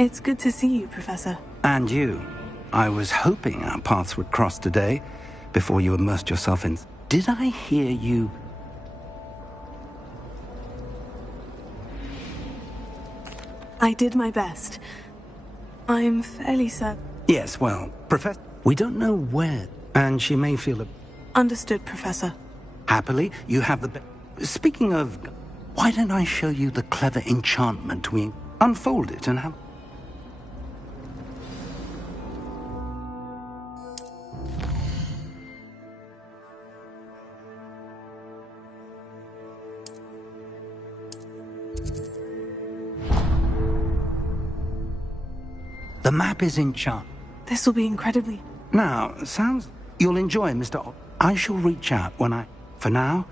It's good to see you, Professor. And you. I was hoping our paths would cross today, before you immersed yourself in... Did I hear you... I did my best. I'm fairly certain. Yes, well, Professor... We don't know where, and she may feel... Understood, Professor. Happily, you have the... Speaking of... Why don't I show you the clever enchantment we... Unfold it and have... The map is enchanted. This will be incredibly... Now, sounds... You'll enjoy, Mr. I shall reach out when I... For now,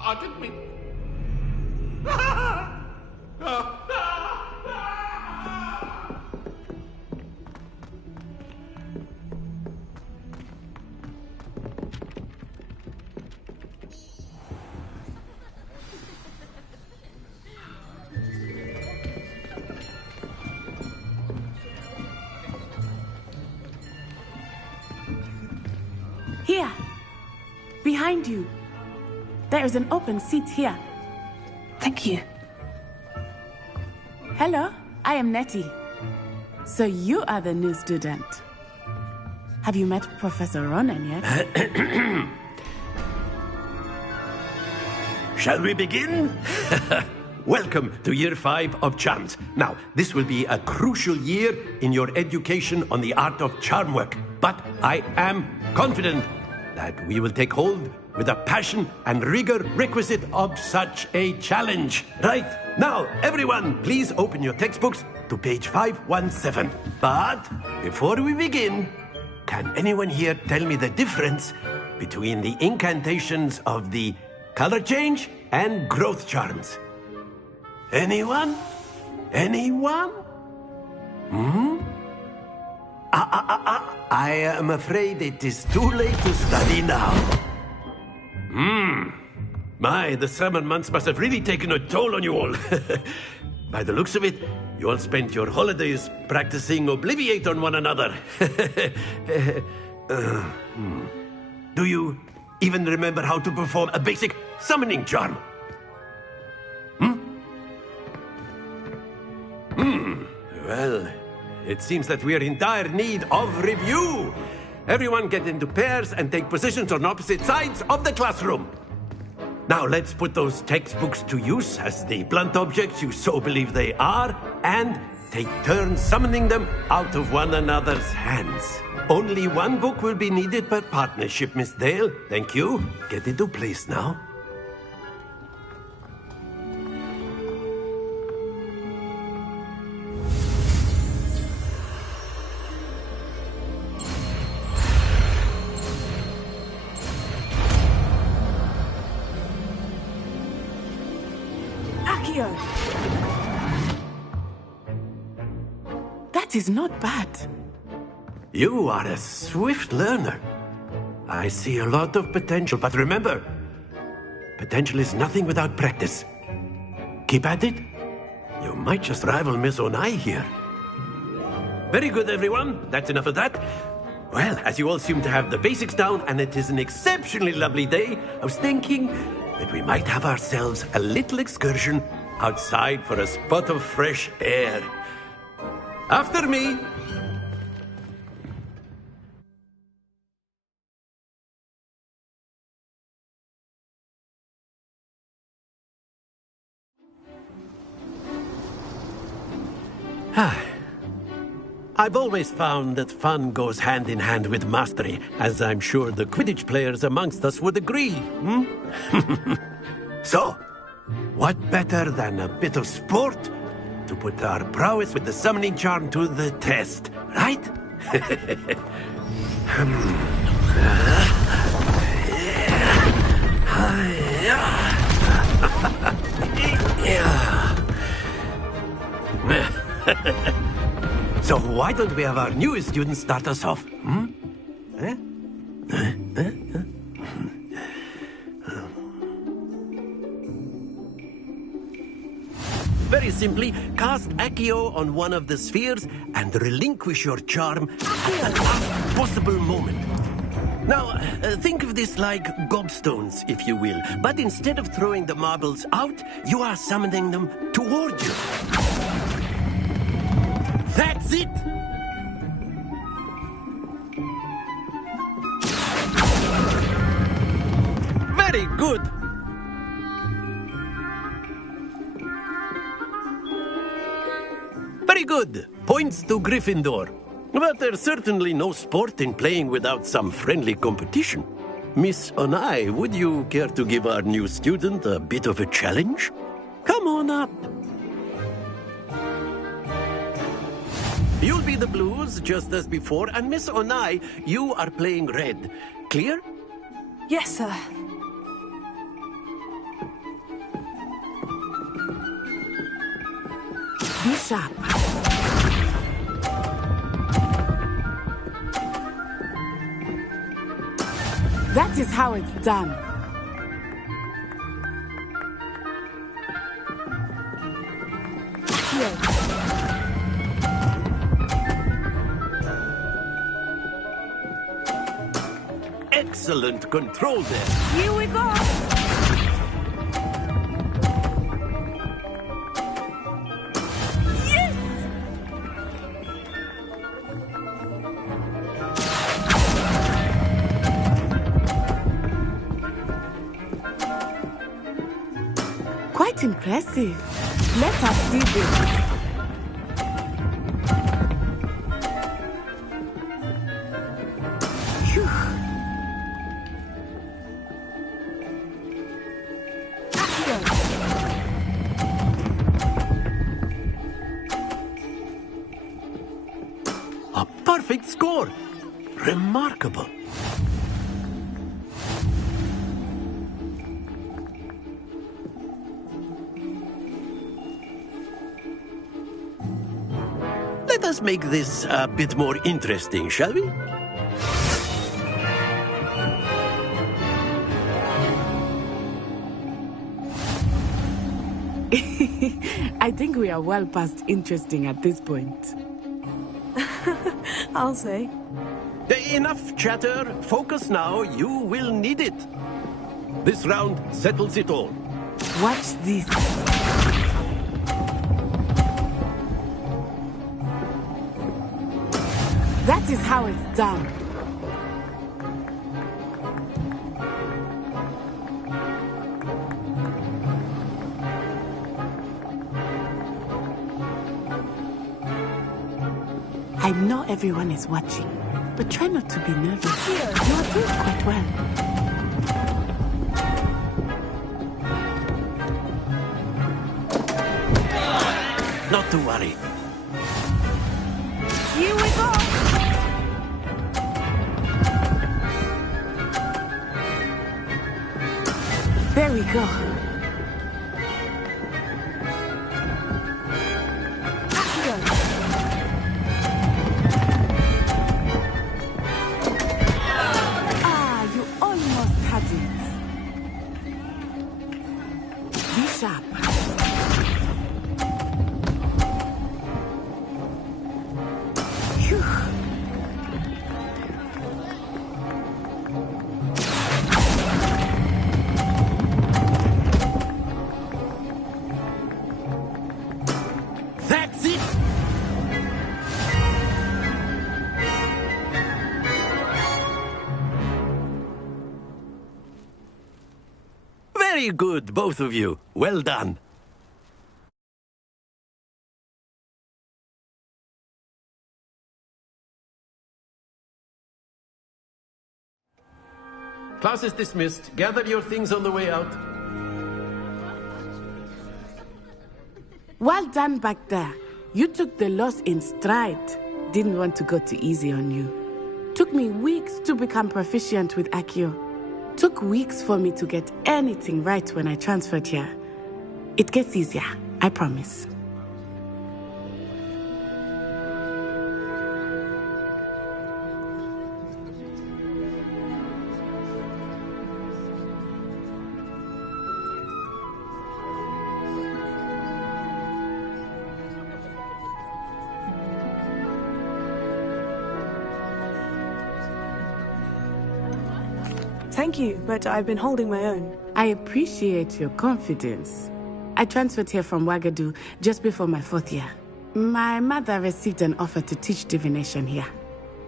I didn't mean... Here, behind you. There is an open seat here. Thank you. Hello, I am Nettie. So you are the new student. Have you met Professor Ronan yet? Shall we begin? Welcome to Year 5 of Charms. Now, this will be a crucial year in your education on the art of charm work. But I am confident that we will take hold with the passion and rigor requisite of such a challenge. Right, now, everyone, please open your textbooks to page 517. But before we begin, can anyone here tell me the difference between the incantations of the color change and growth charms? Anyone? Anyone? I am afraid it is too late to study now. My, the summer months must have really taken a toll on you all. By the looks of it, you all spent your holidays practicing Obliviate on one another. Do you even remember how to perform a basic summoning charm? Well, it seems that we are in dire need of review. Everyone get into pairs and take positions on opposite sides of the classroom. Now let's put those textbooks to use as the blunt objects you so believe they are, and take turns summoning them out of one another's hands. Only one book will be needed per partnership, Miss Dale. Thank you. Get into place now. That is not bad. You are a swift learner. I see a lot of potential, but remember, potential is nothing without practice. Keep at it. You might just rival Miss Onai here. Very good, everyone. That's enough of that. Well, as you all seem to have the basics down, and it is an exceptionally lovely day, I was thinking that we might have ourselves a little excursion outside for a spot of fresh air. After me. I've always found that fun goes hand in hand with mastery, as I'm sure the Quidditch players amongst us would agree. So, what better than a bit of sport to put our prowess with the summoning charm to the test, right? So why don't we have our newest student start us off? Very simply, cast Accio on one of the spheres and relinquish your charm at the last possible moment. Now, think of this like gobstones, if you will. But instead of throwing the marbles out, you are summoning them toward you. That's it! Very good! Very good! Points to Gryffindor. But there's certainly no sport in playing without some friendly competition. Miss Onai, would you care to give our new student a bit of a challenge? Come on up. You'll be the blues, just as before, and Miss Onai, you are playing red. Clear? Yes, sir. Be sharp. That is how it's done. Here. Excellent control there. Here we go. Yes! Quite impressive. Let us see this. A perfect score. Remarkable. Let us make this a bit more interesting, shall we? I think we are well past interesting at this point. I'll say. Enough chatter. Focus now. You will need it. This round settles it all. Watch this. That is how it's done. I know everyone is watching, but try not to be nervous. Here, you are doing quite well. Not to worry. Here we go! There we go. Ah, you almost had it. Be sharp. Phew. That's it! Very good, both of you. Well done. Class is dismissed. Gather your things on the way out. Well done back there. You took the loss in stride. Didn't want to go too easy on you. Took me weeks to become proficient with Accio. Took weeks for me to get anything right when I transferred here. It gets easier, I promise. Thank you, but I've been holding my own. I appreciate your confidence. I transferred here from Ouagadougou just before my 4th year. My mother received an offer to teach divination here.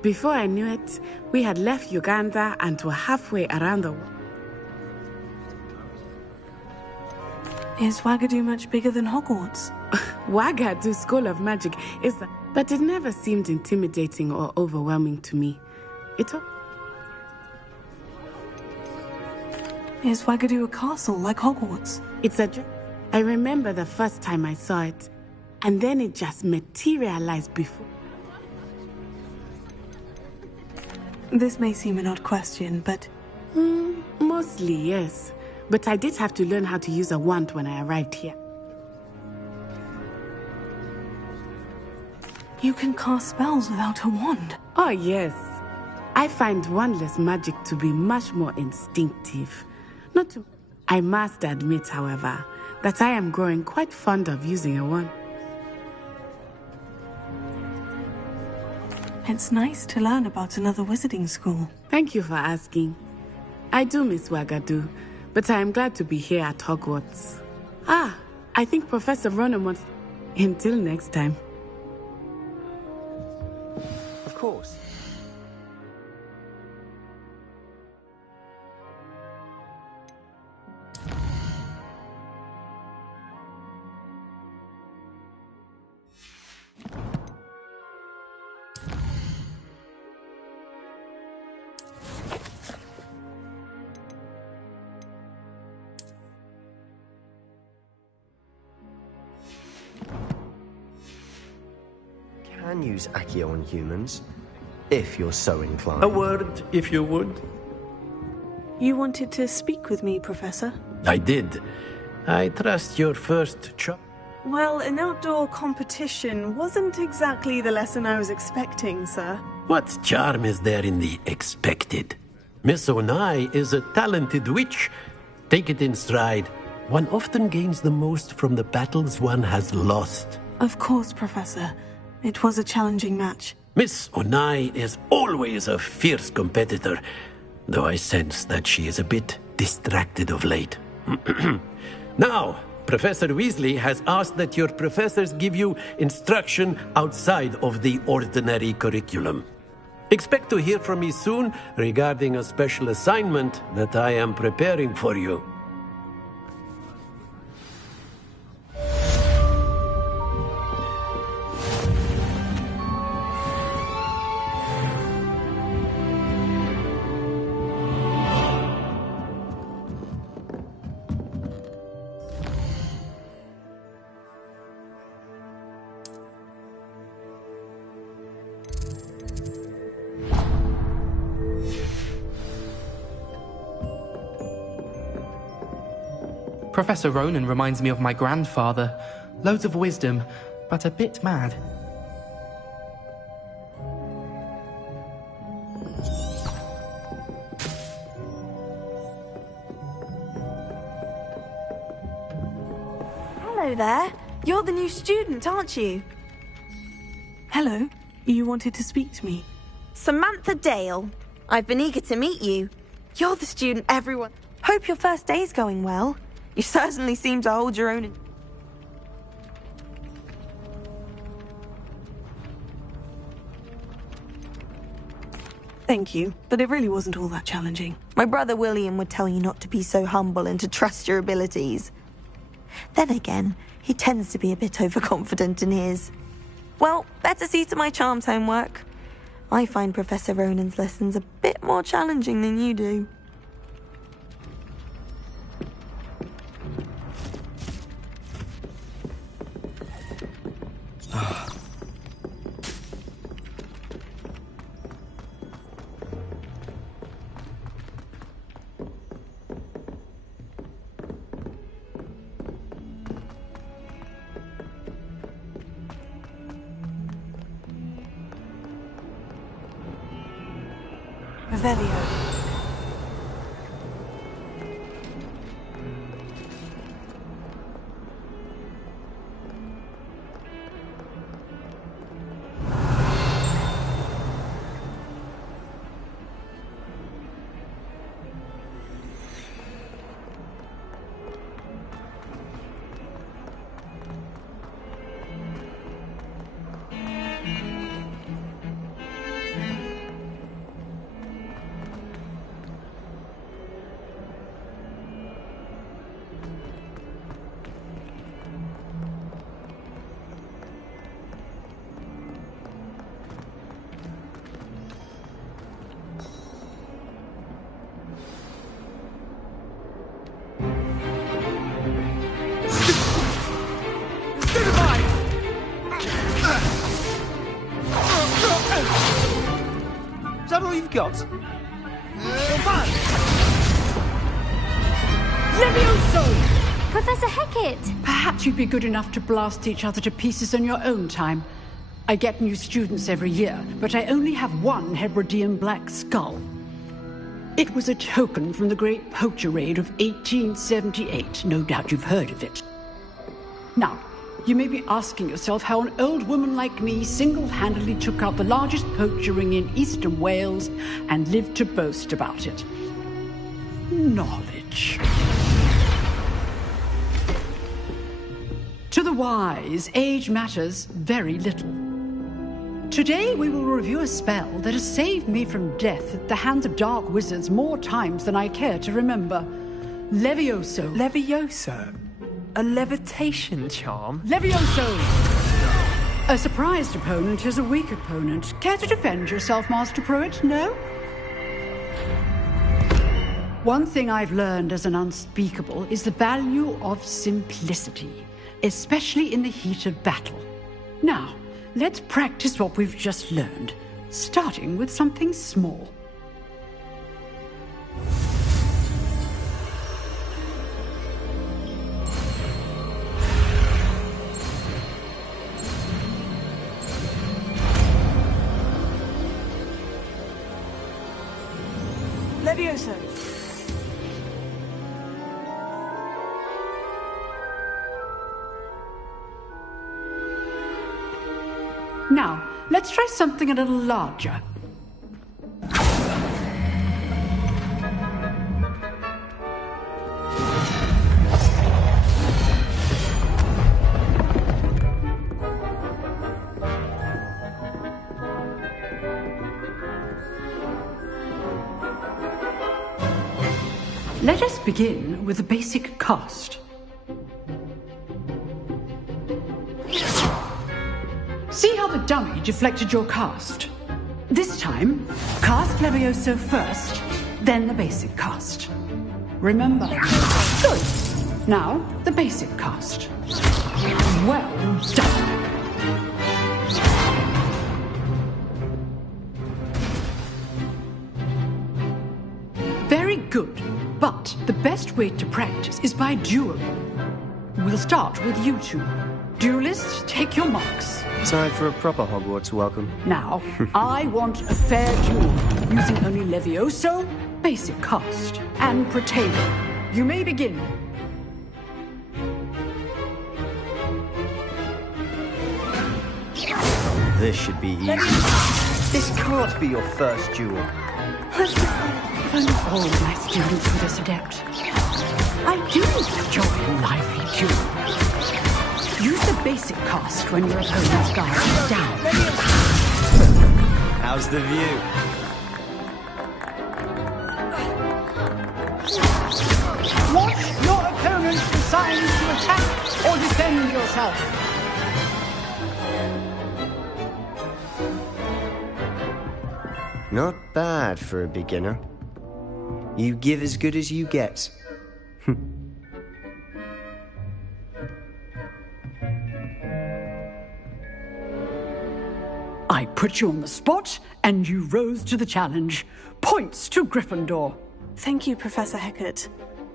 Before I knew it, we had left Uganda and were halfway around the world. Is Ouagadougou much bigger than Hogwarts? Ouagadougou School of Magic is but it never seemed intimidating or overwhelming to me. Is Ouagadougou a castle like Hogwarts? I remember the first time I saw it, and then it just materialized before. This may seem an odd question, but... Mostly, yes. But I did have to learn how to use a wand when I arrived here. You can cast spells without a wand? Oh, yes. I find wandless magic to be much more instinctive. I must admit, however, that I am growing quite fond of using a wand. It's nice to learn about another wizarding school. Thank you for asking. I do miss Ouagadougou, but I am glad to be here at Hogwarts. I think Professor Ronan wants... Until next time. Of course. Can use Accio on humans, if you're so inclined. A word, if you would. You wanted to speak with me, Professor? I did. I trust your first Well, an outdoor competition wasn't exactly the lesson I was expecting, sir. What charm is there in the expected? Miss Onai is a talented witch. Take it in stride. One often gains the most from the battles one has lost. Of course, Professor. It was a challenging match. Miss Onai is always a fierce competitor, though I sense that she is a bit distracted of late. Now, Professor Weasley has asked that your professors give you instruction outside of the ordinary curriculum. Expect to hear from me soon regarding a special assignment that I am preparing for you. Professor Ronan reminds me of my grandfather. Loads of wisdom, but a bit mad. Hello there. You're the new student, aren't you? Hello. You wanted to speak to me? Samantha Dale. I've been eager to meet you. You're the student everyone... Hope your first day's going well. You certainly seem to hold your own... Thank you, but it really wasn't all that challenging. My brother William would tell you not to be so humble and to trust your abilities. Then again, he tends to be a bit overconfident in his. Well, better see to my charms homework. I find Professor Ronan's lessons a bit more challenging than you do. Revelio. Is that all you've got? Levioso! Professor Hecat! Perhaps you'd be good enough to blast each other to pieces in your own time. I get new students every year, but I only have one Hebridean black skull. It was a token from the Great Poacher Raid of 1878. No doubt you've heard of it. Now, you may be asking yourself how an old woman like me single-handedly took out the largest poacher ring in eastern Wales and lived to boast about it. Knowledge. To the wise, age matters very little. Today we will review a spell that has saved me from death at the hands of dark wizards more times than I care to remember. Levioso. Levioso? A levitation charm? Levioso! A surprised opponent is a weak opponent. Care to defend yourself, Master Pruitt? No? One thing I've learned as an unspeakable is the value of simplicity, especially in the heat of battle. Now, let's practice what we've just learned, starting with something small. Levioso. Now, let's try something a little larger. Let us begin with the basic cast. See how the dummy deflected your cast? This time, cast Levioso first, then the basic cast. Remember. Good. Now, the basic cast. Well done. Very good. But the best way to practice is by duel. We'll start with you two. Duelists, take your marks. Time for a proper Hogwarts welcome. Now, I want a fair duel, using only Levioso, basic cast, and Protego. You may begin. This should be easy. This can't be your first duel. All my students for this adept. I do enjoy lively duel. Use the basic cast when your opponent's guard is down. How's the view? yourself! Not bad for a beginner. You give as good as you get. I put you on the spot, and you rose to the challenge. Points to Gryffindor. Thank you, Professor Hecat.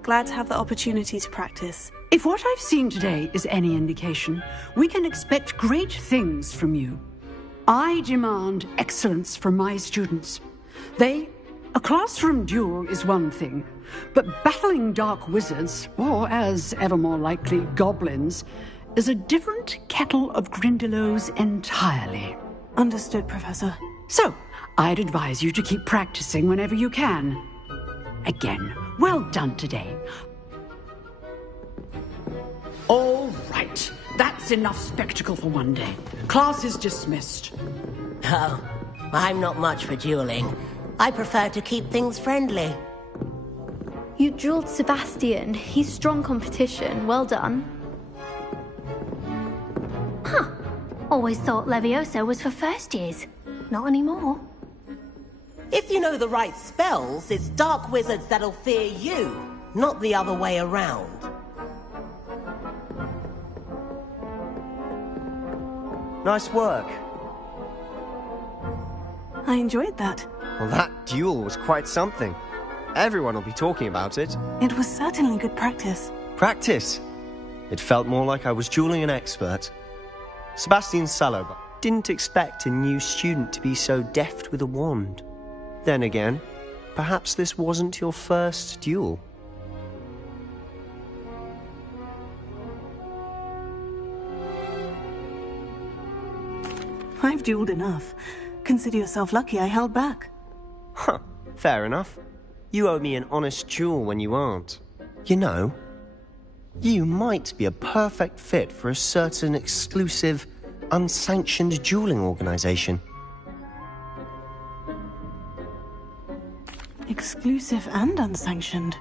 Glad to have the opportunity to practice. If what I've seen today is any indication, we can expect great things from you. I demand excellence from my students. A classroom duel is one thing, but battling dark wizards, or as ever more likely, goblins, is a different kettle of Grindylows entirely. Understood, Professor. So, I'd advise you to keep practicing whenever you can. Again, well done today. All right, that's enough spectacle for one day. Class is dismissed. Oh, I'm not much for dueling. I prefer to keep things friendly. You dueled Sebastian. He's strong competition. Well done. Huh. Always thought Levioso was for first years. Not anymore. If you know the right spells, it's dark wizards that'll fear you, not the other way around. Nice work. I enjoyed that. Well, that duel was quite something. Everyone will be talking about it. It was certainly good practice. Practice? It felt more like I was dueling an expert. Sebastian Sallow didn't expect a new student to be so deft with a wand. Then again, perhaps this wasn't your first duel. I've dueled enough. Consider yourself lucky I held back. Huh, fair enough. You owe me an honest duel when you aren't. You know, you might be a perfect fit for a certain exclusive, unsanctioned dueling organization. Exclusive and unsanctioned.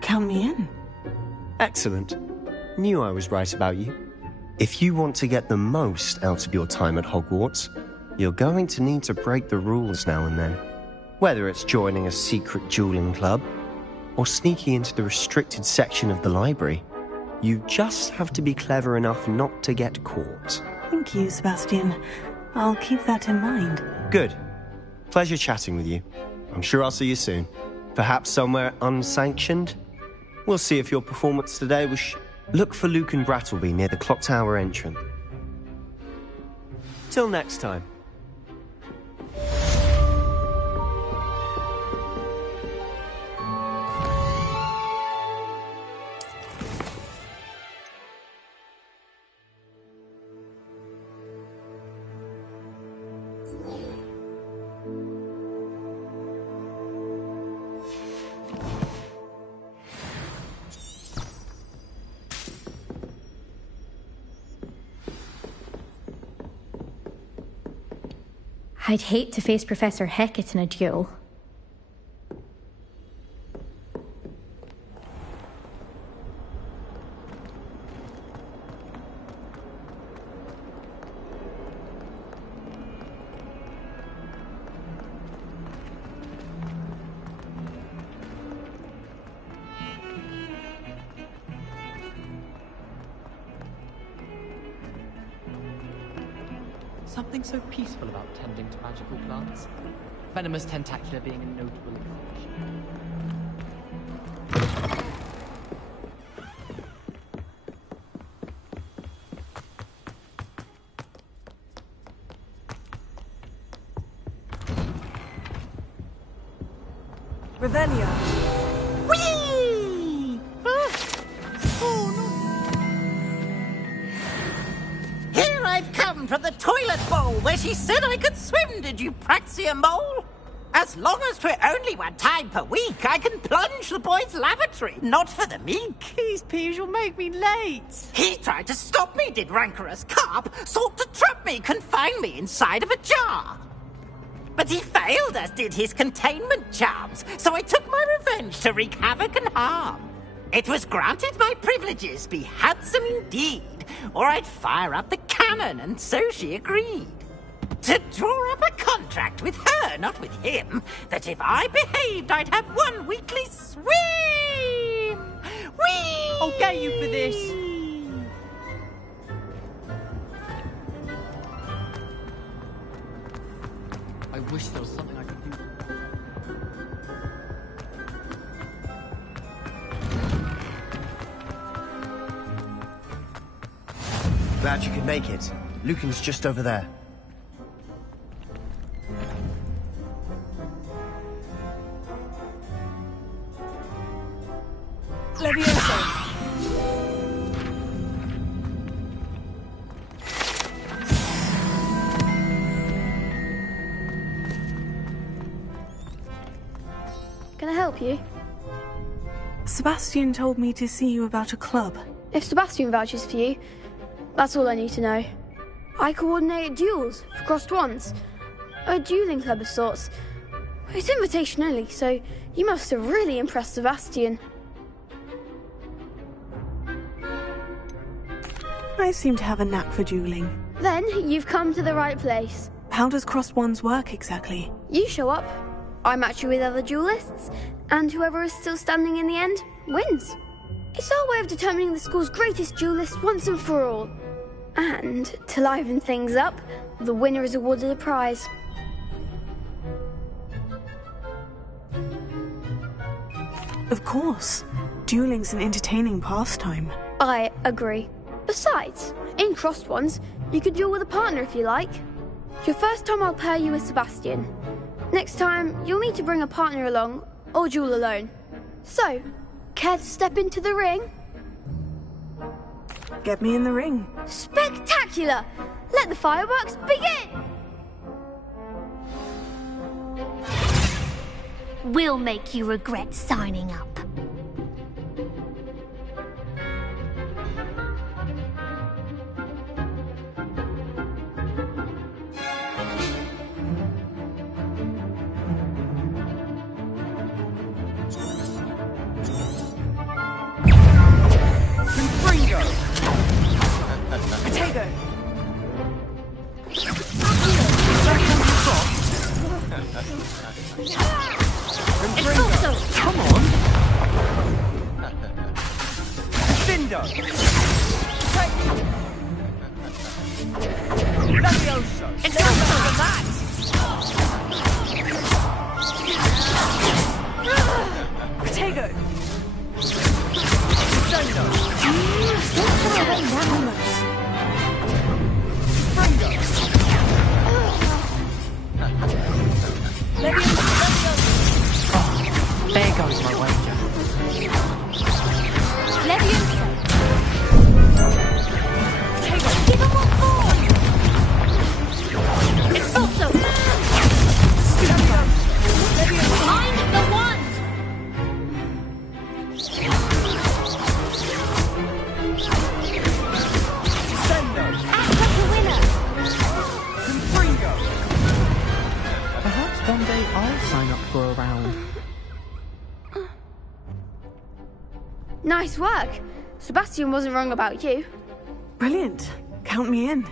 Count me in. Excellent. Knew I was right about you. If you want to get the most out of your time at Hogwarts, you're going to need to break the rules now and then. Whether it's joining a secret dueling club, or sneaking into the restricted section of the library, you just have to be clever enough not to get caught. Thank you, Sebastian. I'll keep that in mind. Good. Pleasure chatting with you. I'm sure I'll see you soon. Perhaps somewhere unsanctioned? We'll see if your performance today was Look for Luke and Brattleby near the clock tower entrance. Till next time. I'd hate to face Professor Hecat in a duel. Something so peaceful about tending to magical plants. Venomous tentacula being a notable exception. Revelio. Whee! Here I've come from the toilet bowl where she said I could swim, did you Praxia Mole? As long as 'twere only one time per week, I can plunge the boy's lavatory, not for the meek. Please, Peeves, you'll make me late. He tried to stop me, did rancorous carp, sought to trap me, confine me inside of a jar. But he failed, as did his containment charms, so I took my revenge to wreak havoc and harm. It was granted my privileges be handsome indeed, or I'd fire up the cannon, and so she agreed. To draw up a contract with her, not with him, that if I behaved, I'd have 1 weekly swim! Whee! I'll get you for this. I wish there was something I could do. Glad you could make it. Lucan's just over there. Levioso. Can I help you? Sebastian told me to see you about a club. If Sebastian vouches for you, that's all I need to know. I coordinate duels for crossed wands. A dueling club of sorts. It's invitation only, so you must have really impressed Sebastian. I seem to have a knack for dueling. Then you've come to the right place. How does crossed wands work exactly? You show up, I match you with other duelists, and whoever is still standing in the end wins. It's our way of determining the school's greatest duelist once and for all. And to liven things up, the winner is awarded a prize. Of course. Dueling's an entertaining pastime. I agree. Besides, in crossed ones, you could duel with a partner if you like. Your first time I'll pair you with Sebastian. Next time, you'll need to bring a partner along, or duel alone. So, care to step into the ring? Get me in the ring. Spectacular! Let the fireworks begin! We'll make you regret signing up. Come on! Bindo! Levioso! It's not more than that! Protego! There goes my wager. Levioso! Give him what for! It's also! Mind the one! Perhaps one day I'll sign up for a round. Nice work. Sebastian wasn't wrong about you. Brilliant. Count me in.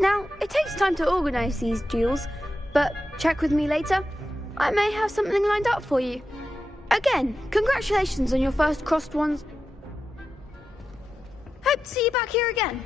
Now, it takes time to organise these duels, but check with me later. I may have something lined up for you. Again, congratulations on your first crossed ones. Hope to see you back here again.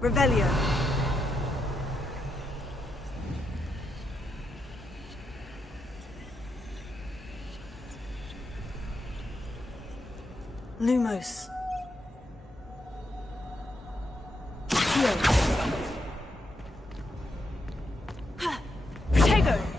Revelio. Lumos. Accio! Protego!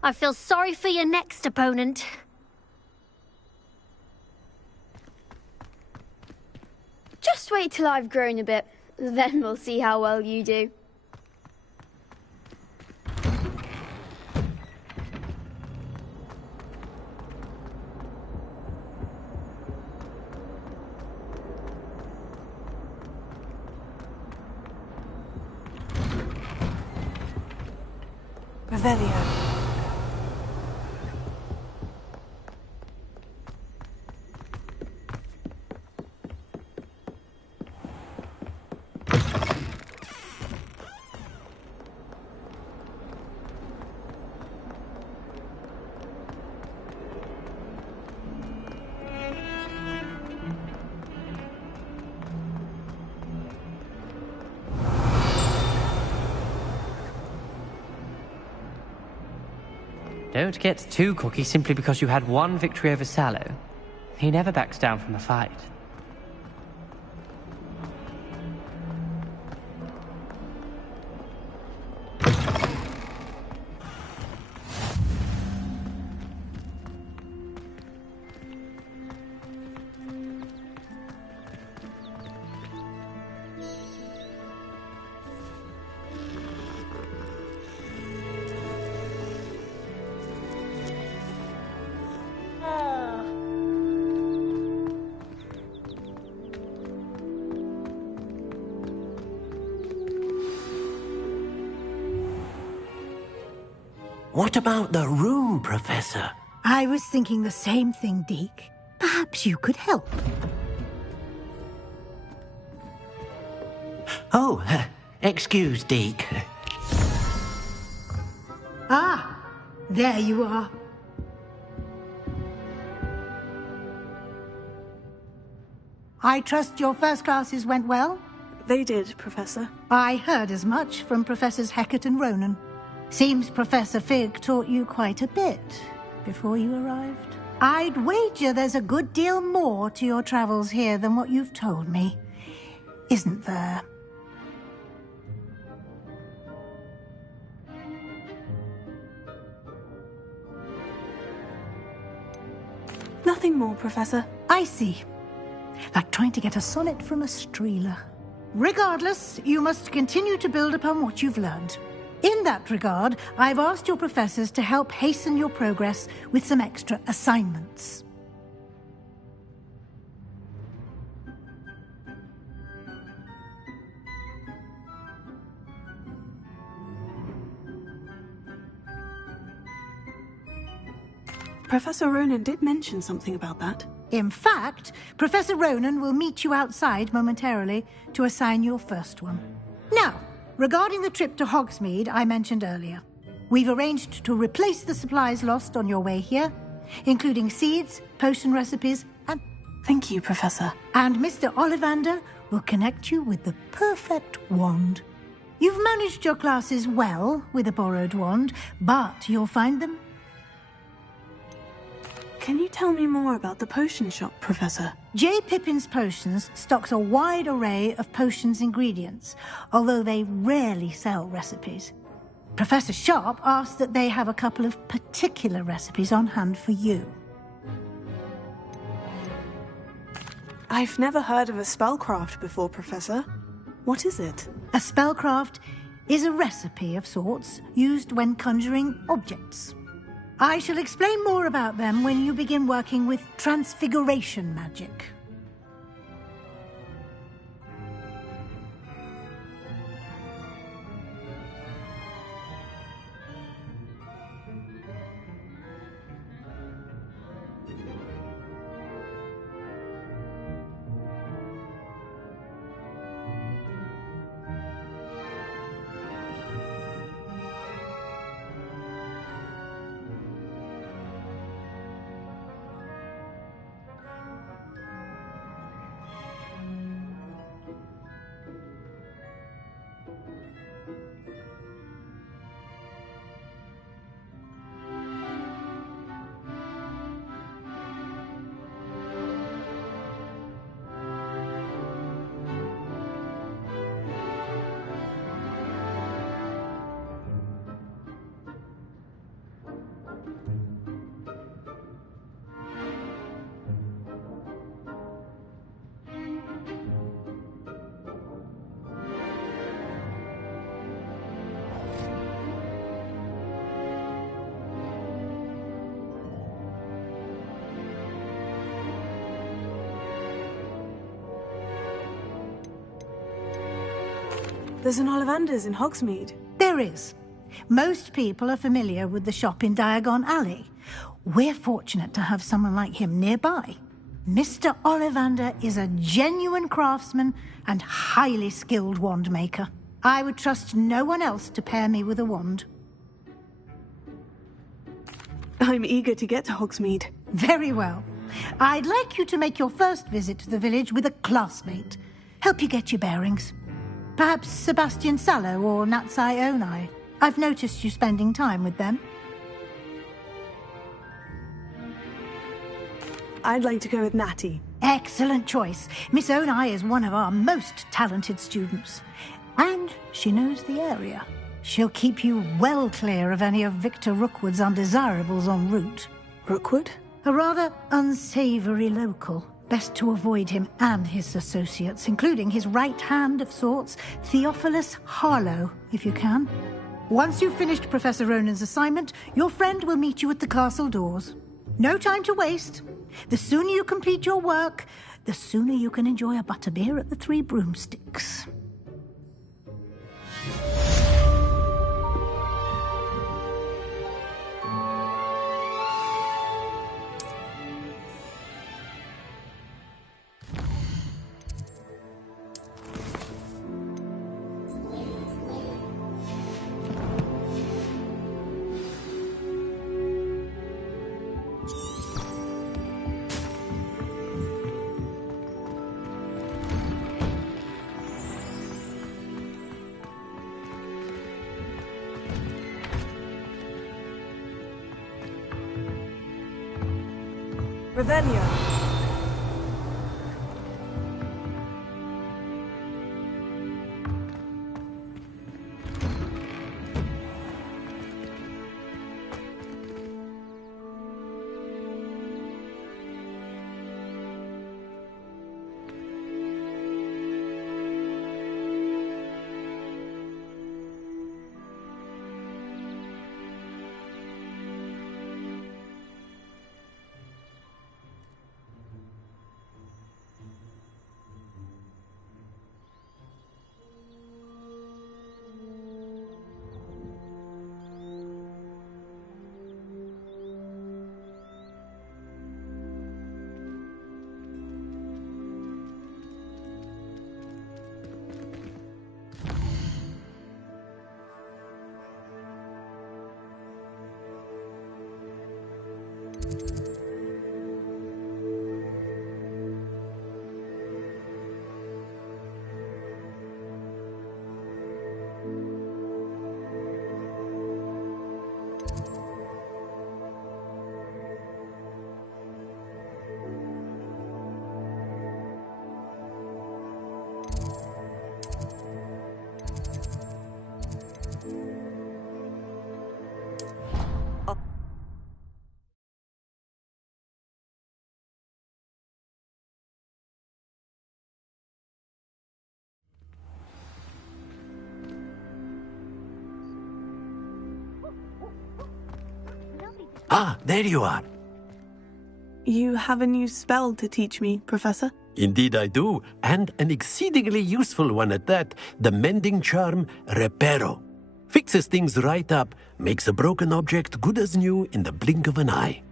I feel sorry for your next opponent. Just wait till I've grown a bit, then we'll see how well you do. Revelio. Don't get too cocky simply because you had one victory over Sallow. He never backs down from a fight. What about the room, Professor? I was thinking the same thing, Deke. Perhaps you could help. Oh, excuse, Deke. Ah, there you are. I trust your first classes went well? They did, Professor. I heard as much from Professors Hecat and Ronan. Seems Professor Fig taught you quite a bit before you arrived. I'd wager there's a good deal more to your travels here than what you've told me, isn't there? Nothing more, Professor. I see. Like trying to get a sonnet from a streeler. Regardless, you must continue to build upon what you've learned. In that regard, I've asked your professors to help hasten your progress with some extra assignments. Professor Ronan did mention something about that. In fact, Professor Ronan will meet you outside momentarily to assign your first one. Now, regarding the trip to Hogsmeade I mentioned earlier, we've arranged to replace the supplies lost on your way here, including seeds, potion recipes, and... Thank you, Professor. And Mr. Ollivander will connect you with the perfect wand. You've managed your classes well with a borrowed wand, but you'll find them... Can you tell me more about the potion shop, Professor? J. Pippin's Potions stocks a wide array of potions ingredients, although they rarely sell recipes. Professor Sharp asked that they have a couple of particular recipes on hand for you. I've never heard of a spellcraft before, Professor. What is it? A spellcraft is a recipe of sorts used when conjuring objects. I shall explain more about them when you begin working with transfiguration magic. There's an Ollivander's in Hogsmeade. There is. Most people are familiar with the shop in Diagon Alley. We're fortunate to have someone like him nearby. Mr. Ollivander is a genuine craftsman and highly skilled wand maker. I would trust no one else to pair me with a wand. I'm eager to get to Hogsmeade. Very well. I'd like you to make your first visit to the village with a classmate. Help you get your bearings. Perhaps Sebastian Sallow or Natsai Onai. I've noticed you spending time with them. I'd like to go with Natty. Excellent choice. Miss Onai is one of our most talented students. And she knows the area. She'll keep you well clear of any of Victor Rookwood's undesirables en route. Rookwood? A rather unsavoury local. Best to avoid him and his associates, including his right hand of sorts, Theophilus Harlow, if you can. Once you've finished Professor Ronan's assignment, your friend will meet you at the castle doors. No time to waste. The sooner you complete your work, the sooner you can enjoy a butterbeer at the Three Broomsticks. Revelio. Ah, there you are. You have a new spell to teach me, Professor? Indeed I do, and an exceedingly useful one at that. The mending charm, Reparo. Fixes things right up, makes a broken object good as new in the blink of an eye.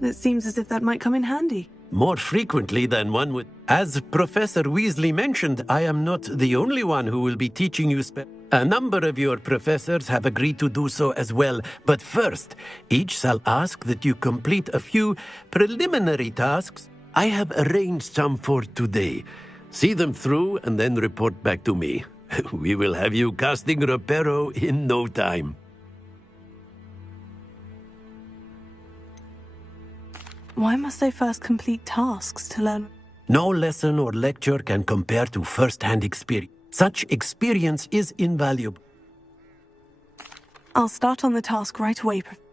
It seems as if that might come in handy. More frequently than one would. As Professor Weasley mentioned, I am not the only one who will be teaching you A number of your professors have agreed to do so as well, but first, each shall ask that you complete a few preliminary tasks. I have arranged some for today. See them through and then report back to me. We will have you casting Reparo in no time. Why must I first complete tasks to learn? No lesson or lecture can compare to first-hand experience. Such experience is invaluable. I'll start on the task right away, Professor.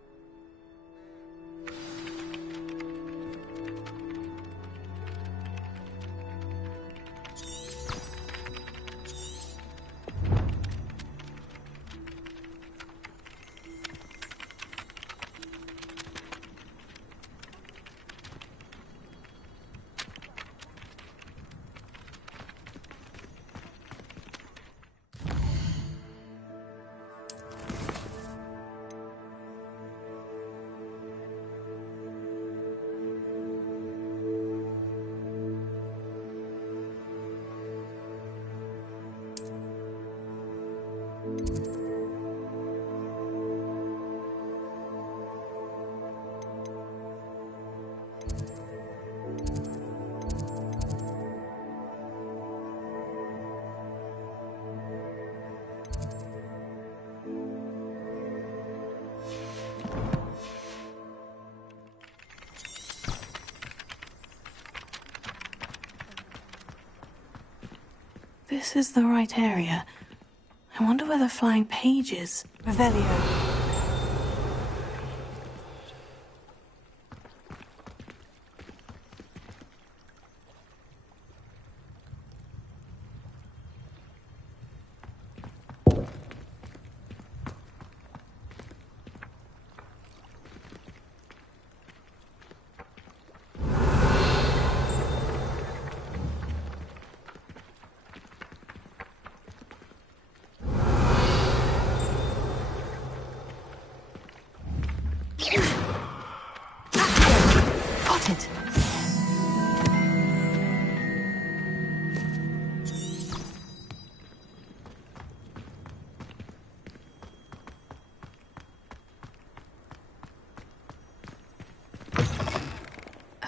This is the right area. I wonder where the flying page is. Revelio.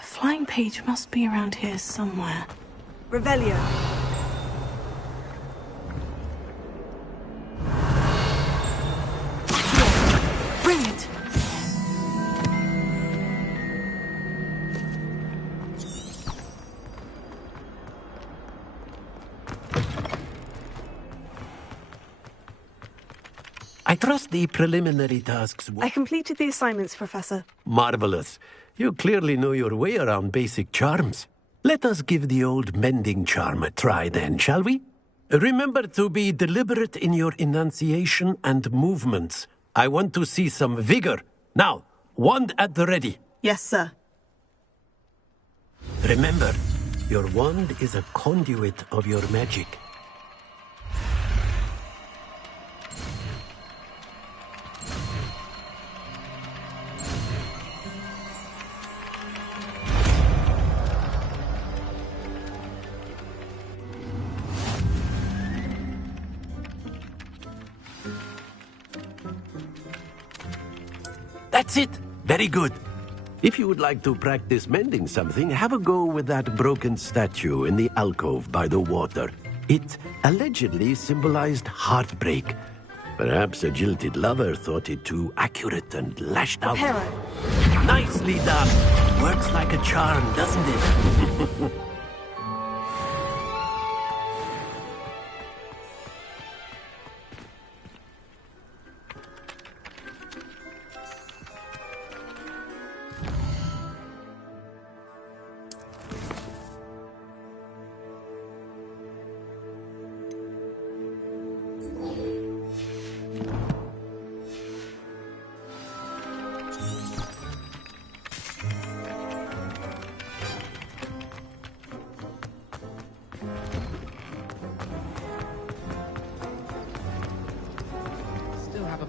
Flying page must be around here somewhere. Revelio. Brilliant. I trust the preliminary tasks. I completed the assignments, Professor. Marvelous. You clearly know your way around basic charms. Let us give the old mending charm a try then, shall we? Remember to be deliberate in your enunciation and movements. I want to see some vigor. Now, wand at the ready. Yes, sir. Remember, your wand is a conduit of your magic. That's it. Very good. If you would like to practice mending something, have a go with that broken statue in the alcove by the water. It allegedly symbolized heartbreak. Perhaps a jilted lover thought it too accurate and lashed out. Hero. Nicely done. Works like a charm, doesn't it?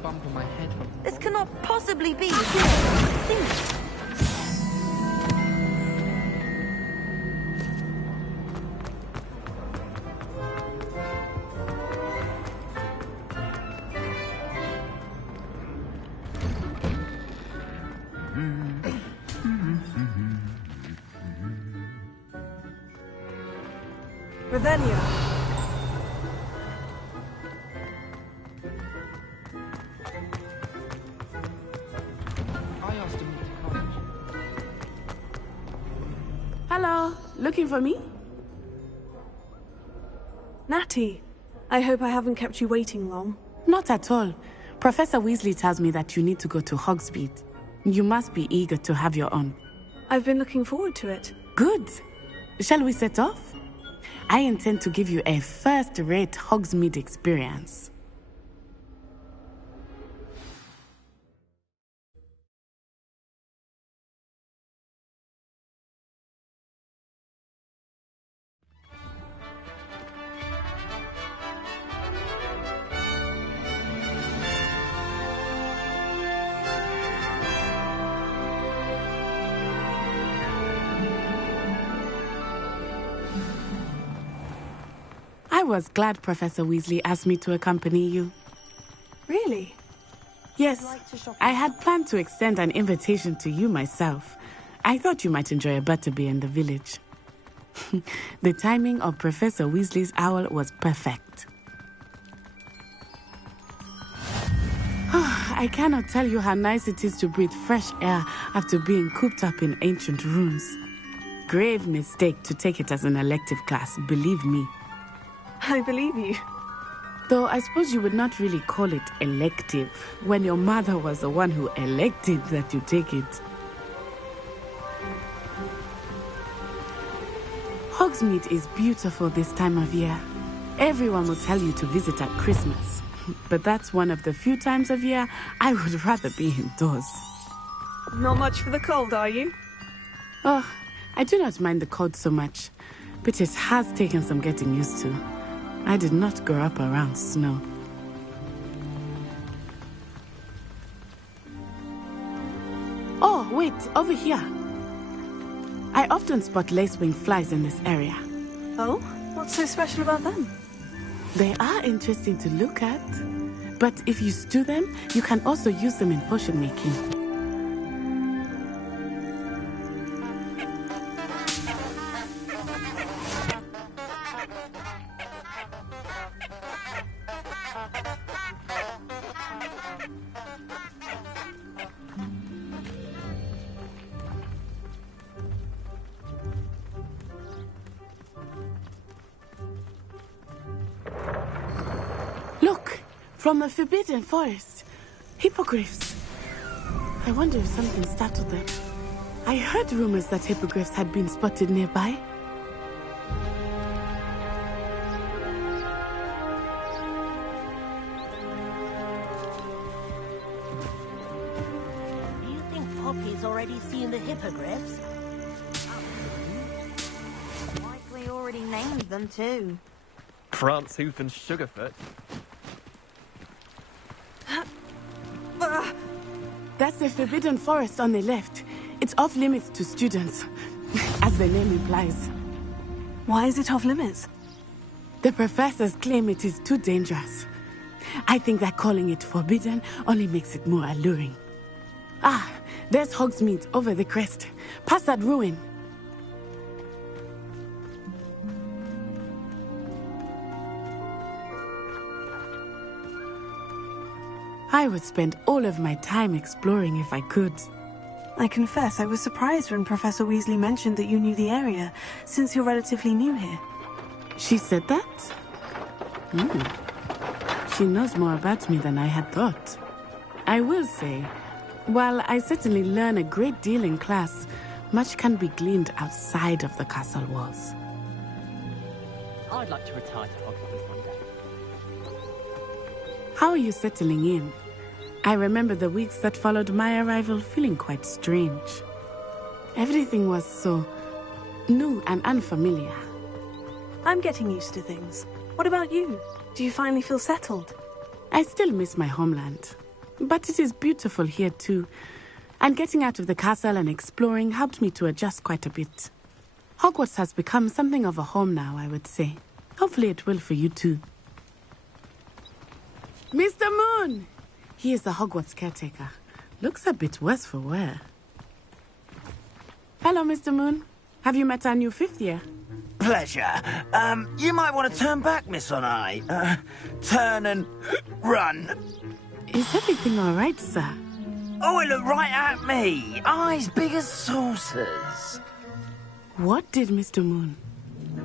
bump on my head from... This cannot possibly be. Revelio. I asked him to college. Hello, looking for me? Natty, I hope I haven't kept you waiting long. Not at all. Professor Weasley tells me that you need to go to Hogsmeade. You must be eager to have your own. I've been looking forward to it. Good. Shall we set off? I intend to give you a first-rate Hogsmeade experience. I was glad Professor Weasley asked me to accompany you. Really? Yes, I had planned to extend an invitation to you myself. I thought you might enjoy a butterbeer in the village. The timing of Professor Weasley's owl was perfect. I cannot tell you how nice it is to breathe fresh air after being cooped up in ancient rooms. Grave mistake to take it as an elective class, believe me. I believe you. Though I suppose you would not really call it elective when your mother was the one who elected that you take it. Hogsmeade is beautiful this time of year. Everyone will tell you to visit at Christmas. But that's one of the few times of year I would rather be indoors. Not much for the cold, are you? Oh, I do not mind the cold so much, but it has taken some getting used to. I did not grow up around snow. Oh, wait, over here. I often spot lacewing flies in this area. Oh? What's so special about them? They are interesting to look at, but if you stew them, you can also use them in potion making. Look, from the Forbidden Forest. Hippogriffs. I wonder if something startled them. I heard rumors that hippogriffs had been spotted nearby. Do you think Poppy's already seen the hippogriffs? Likely already named them too. Prance, Hoof and Sugarfoot. That's the Forbidden Forest on the left. It's off limits to students, as the name implies. Why is it off limits? The professors claim it is too dangerous. I think that calling it forbidden only makes it more alluring. Ah, there's Hogsmeade over the crest. Past that ruin. I would spend all of my time exploring if I could. I confess I was surprised when Professor Weasley mentioned that you knew the area, since you're relatively new here. She said that? She knows more about me than I had thought. I will say, while I certainly learn a great deal in class, much can be gleaned outside of the castle walls. I'd like to retire to Hogwarts one day. How are you settling in? I remember the weeks that followed my arrival feeling quite strange. Everything was so new and unfamiliar. I'm getting used to things. What about you? Do you finally feel settled? I still miss my homeland. But it is beautiful here too. And getting out of the castle and exploring helped me to adjust quite a bit. Hogwarts has become something of a home now, I would say. Hopefully it will for you too. Mr. Moon! He is the Hogwarts caretaker. Looks a bit worse for wear. Hello, Mr. Moon. Have you met our new 5th year? Pleasure. You might want to turn back, Miss Onai. Turn and run. Is everything all right, sir? Oh, it looked right at me. Eyes big as saucers. What did Mr. Moon?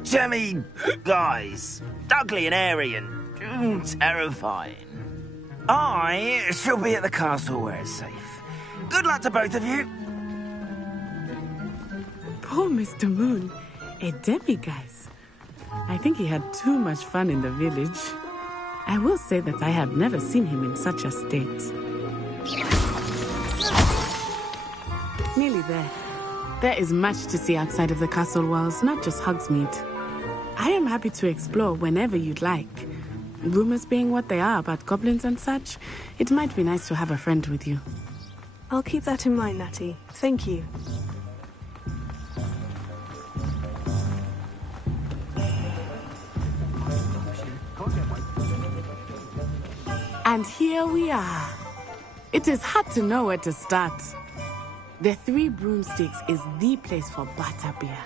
Jemmy guys. Ugly and airy and terrifying. I shall be at the castle where it's safe. Good luck to both of you. Poor Mr. Moon. A demiguise. I think he had too much fun in the village. I will say that I have never seen him in such a state. Nearly there. There is much to see outside of the castle walls, not just Hogsmeade. I am happy to explore whenever you'd like. Rumors being what they are about goblins and such, it might be nice to have a friend with you. I'll keep that in mind, Natty. Thank you. And here we are. It is hard to know where to start. The Three Broomsticks is the place for butterbeer.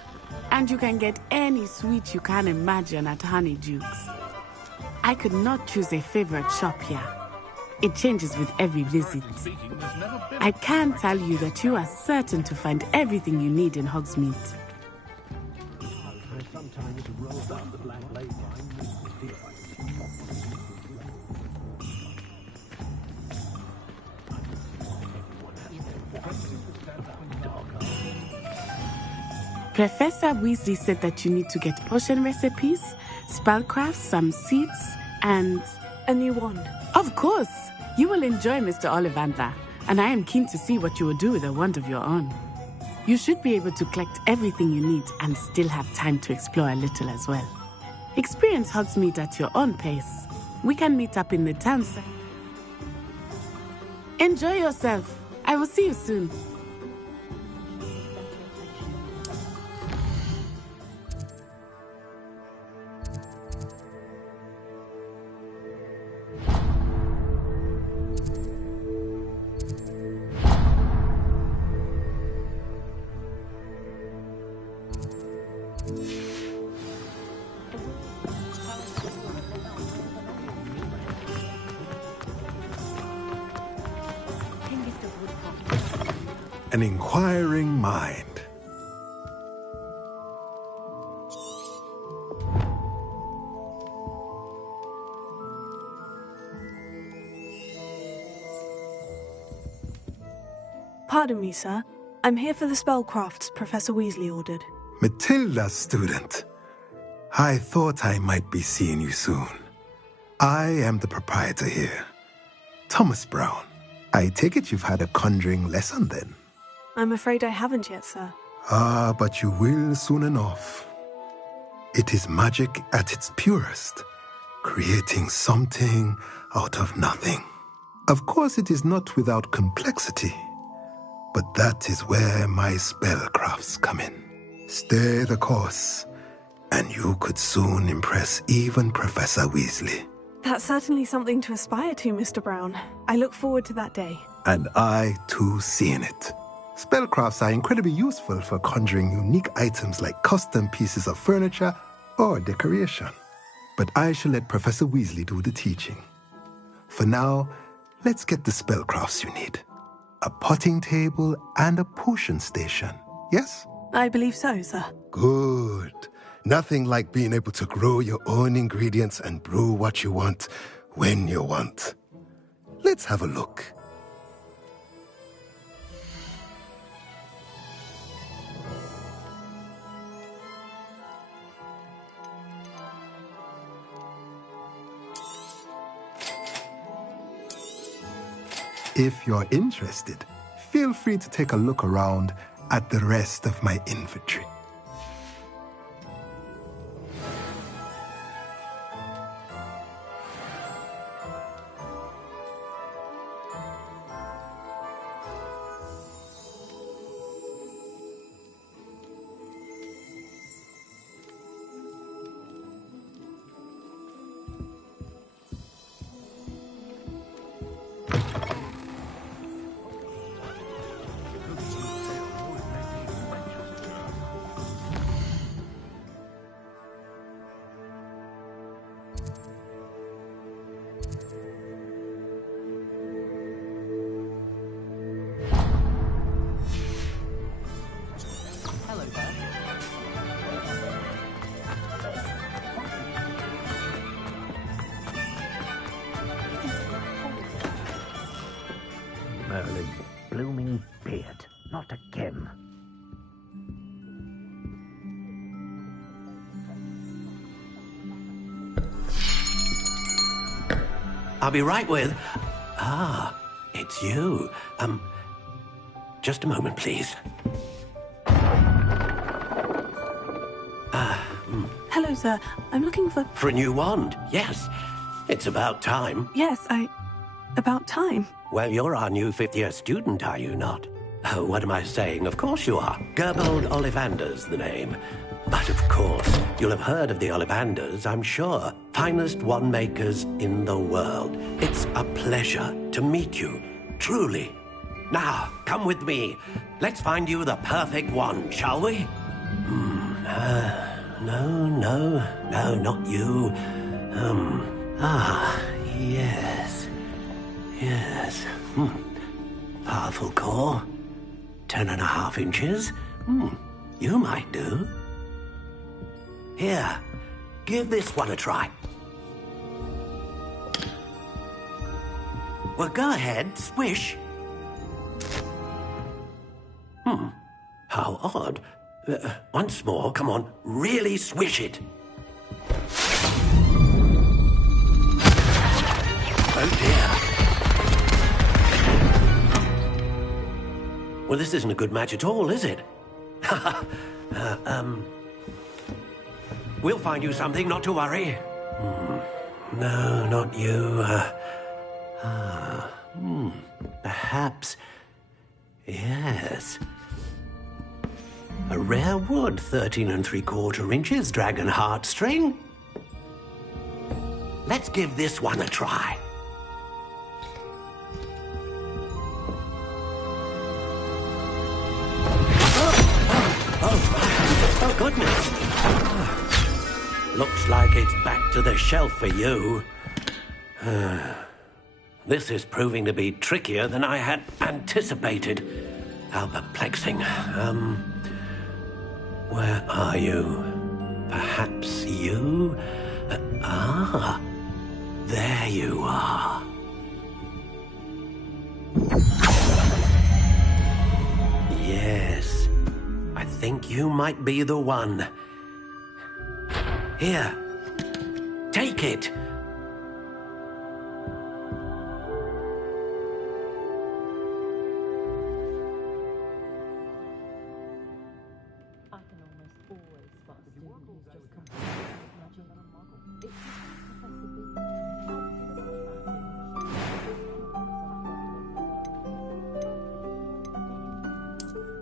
And you can get any sweet you can imagine at Honeydukes. I could not choose a favorite shop here. It changes with every visit. I can tell you that you are certain to find everything you need in Hogsmeade. Professor Weasley said that you need to get potion recipes, spellcrafts, some seeds, and a new wand. Of course! You will enjoy Mr. Ollivander, and I am keen to see what you will do with a wand of your own. You should be able to collect everything you need and still have time to explore a little as well. Experience Hogsmeade at your own pace. We can meet up in the town center. Enjoy yourself. I will see you soon. An inquiring mind. Pardon me, sir. I'm here for the spellcrafts Professor Weasley ordered. Matilda's student. I thought I might be seeing you soon. I am the proprietor here, Thomas Brown. I take it you've had a conjuring lesson then? I'm afraid I haven't yet, sir. Ah, but you will soon enough. It is magic at its purest, creating something out of nothing. Of course, it is not without complexity, but that is where my spellcrafts come in. Stay the course, and you could soon impress even Professor Weasley. That's certainly something to aspire to, Mr. Brown. I look forward to that day. And I, too, seeing it. Spellcrafts are incredibly useful for conjuring unique items like custom pieces of furniture or decoration. But I shall let Professor Weasley do the teaching. For now, let's get the spellcrafts you need. A potting table and a potion station, yes? I believe so, sir. Good. Nothing like being able to grow your own ingredients and brew what you want when you want. Let's have a look. If you're interested, feel free to take a look around at the rest of my inventory. I'll be right with... Ah, it's you. Just a moment, please. Hello, sir. I'm looking for... For a new wand, yes. It's about time. Yes, about time. Well, you're our new fifth-year student, are you not? Oh, what am I saying? Of course you are. Gerbold Ollivander's the name. But of course, you'll have heard of the Ollivanders, I'm sure. Finest wand makers in the world. It's a pleasure to meet you, truly. Now, come with me. Let's find you the perfect wand, shall we? No, not you. Yes. Powerful core. 10.5 inches. You might do. Here, give this one a try. Well, go ahead, swish. How odd. Once more, come on, really swish it. Oh dear. Well, this isn't a good match at all, is it? We'll find you something, not to worry. No, not you. Perhaps... Yes. A rare wood, 13 3/4 inches, dragon heartstring. Let's give this one a try. Oh, goodness. Looks like it's back to the shelf for you. This is proving to be trickier than I had anticipated. How perplexing. Where are you? Perhaps you? There you are. Yes, I think you might be the one. Here, take it.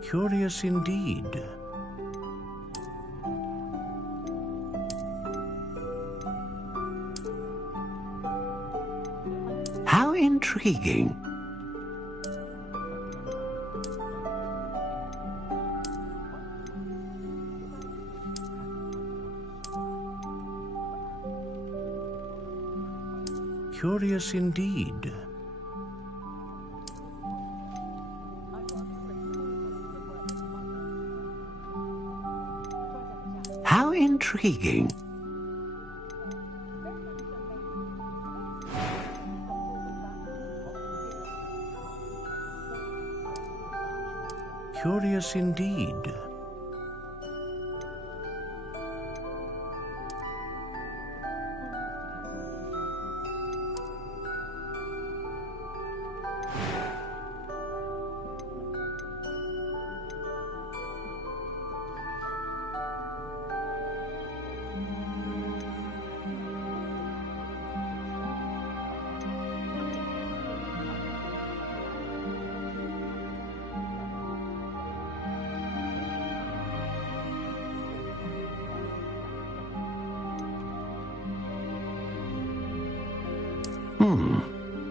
Curious indeed. How intriguing. Curious indeed. How intriguing. Curious indeed.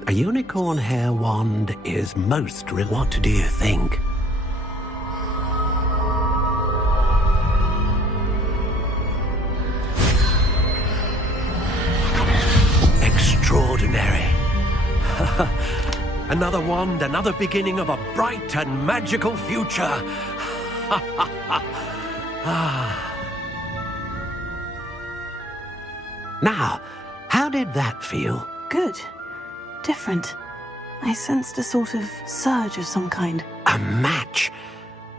A unicorn hair wand is most What do you think? Extraordinary. Another wand, another beginning of a bright and magical future. Now, how did that feel? Good. Different. I sensed a sort of surge of some kind. A match.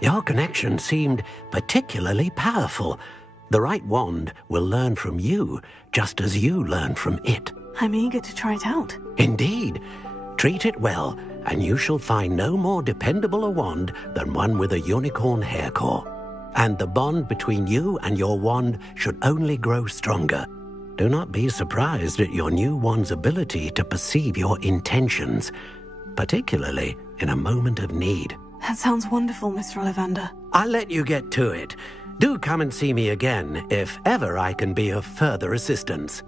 Your connection seemed particularly powerful. The right wand will learn from you, just as you learn from it. I'm eager to try it out. Indeed. Treat it well, and you shall find no more dependable a wand than one with a unicorn hair core. And the bond between you and your wand should only grow stronger. Do not be surprised at your new wand's ability to perceive your intentions, particularly in a moment of need. That sounds wonderful, Mr. Ollivander. I'll let you get to it. Do come and see me again if ever I can be of further assistance.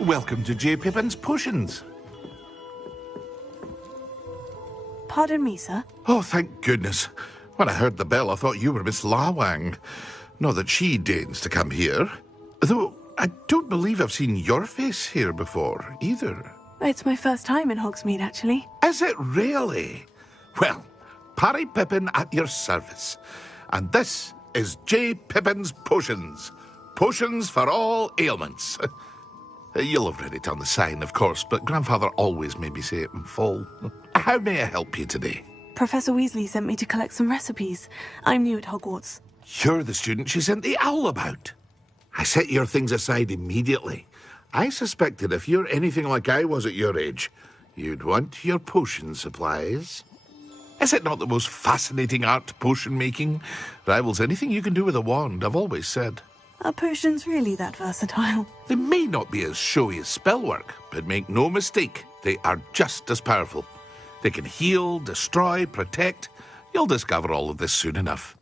Welcome to J. Pippin's Potions. Pardon me, sir. Oh, thank goodness. When I heard the bell, I thought you were Miss Lawang. Not that she deigns to come here. Though I don't believe I've seen your face here before, either. It's my first time in Hogsmeade, actually. Is it really? Well, Parry Pippin at your service. And this is J. Pippin's Potions. Potions for all ailments. You'll have read it on the sign, of course, but Grandfather always made me say it in full. How may I help you today? Professor Weasley sent me to collect some recipes. I'm new at Hogwarts. You're the student she sent the owl about. I set your things aside immediately. I suspected if you're anything like I was at your age, you'd want your potion supplies. Is it not the most fascinating art, potion making? Rivals anything you can do with a wand, I've always said. Are potions really that versatile? They may not be as showy as spellwork, but make no mistake, they are just as powerful. They can heal, destroy, protect. You'll discover all of this soon enough.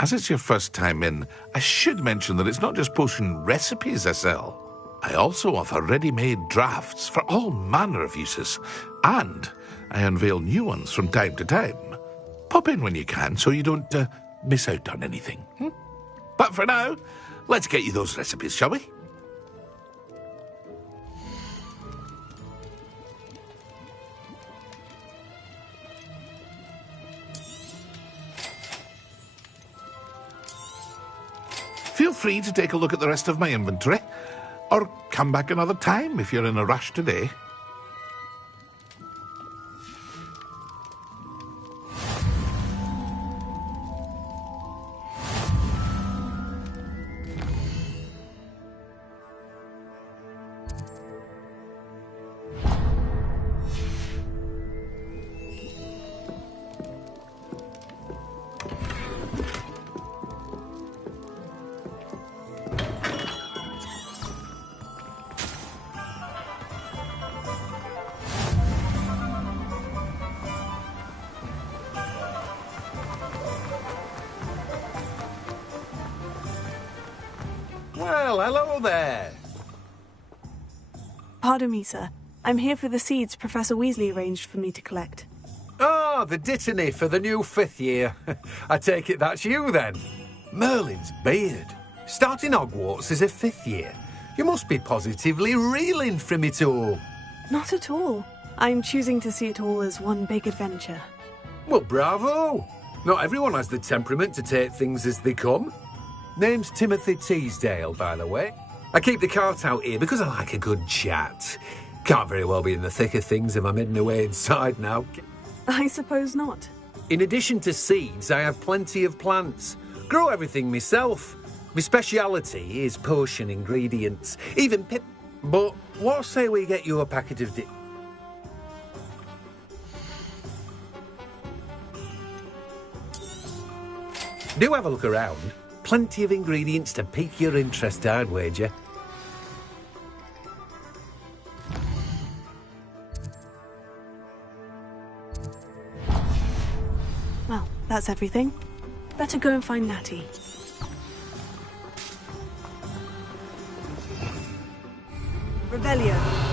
As it's your first time in, I should mention that it's not just potion recipes I sell. I also offer ready-made drafts for all manner of uses, and I unveil new ones from time to time. Pop in when you can so you don't miss out on anything. But for now, let's get you those recipes, shall we? Feel free to take a look at the rest of my inventory, or come back another time if you're in a rush today. Well, hello there. Pardon me, sir. I'm here for the seeds Professor Weasley arranged for me to collect. Ah, the dittany for the new 5th year. I take it that's you, then. Merlin's beard. Starting Hogwarts as a 5th year. You must be positively reeling from it all. Not at all. I'm choosing to see it all as one big adventure. Well, bravo. Not everyone has the temperament to take things as they come. Name's Timothy Teasdale, by the way. I keep the cart out here because I like a good chat. Can't very well be in the thick of things if I'm hidden away inside now. I suppose not. In addition to seeds, I have plenty of plants. Grow everything myself. My speciality is potion ingredients, even pip. But what say we get you a packet of Do have a look around. plenty of ingredients to pique your interest, I'd wager. Well, that's everything. Better go and find Natty. Revelio.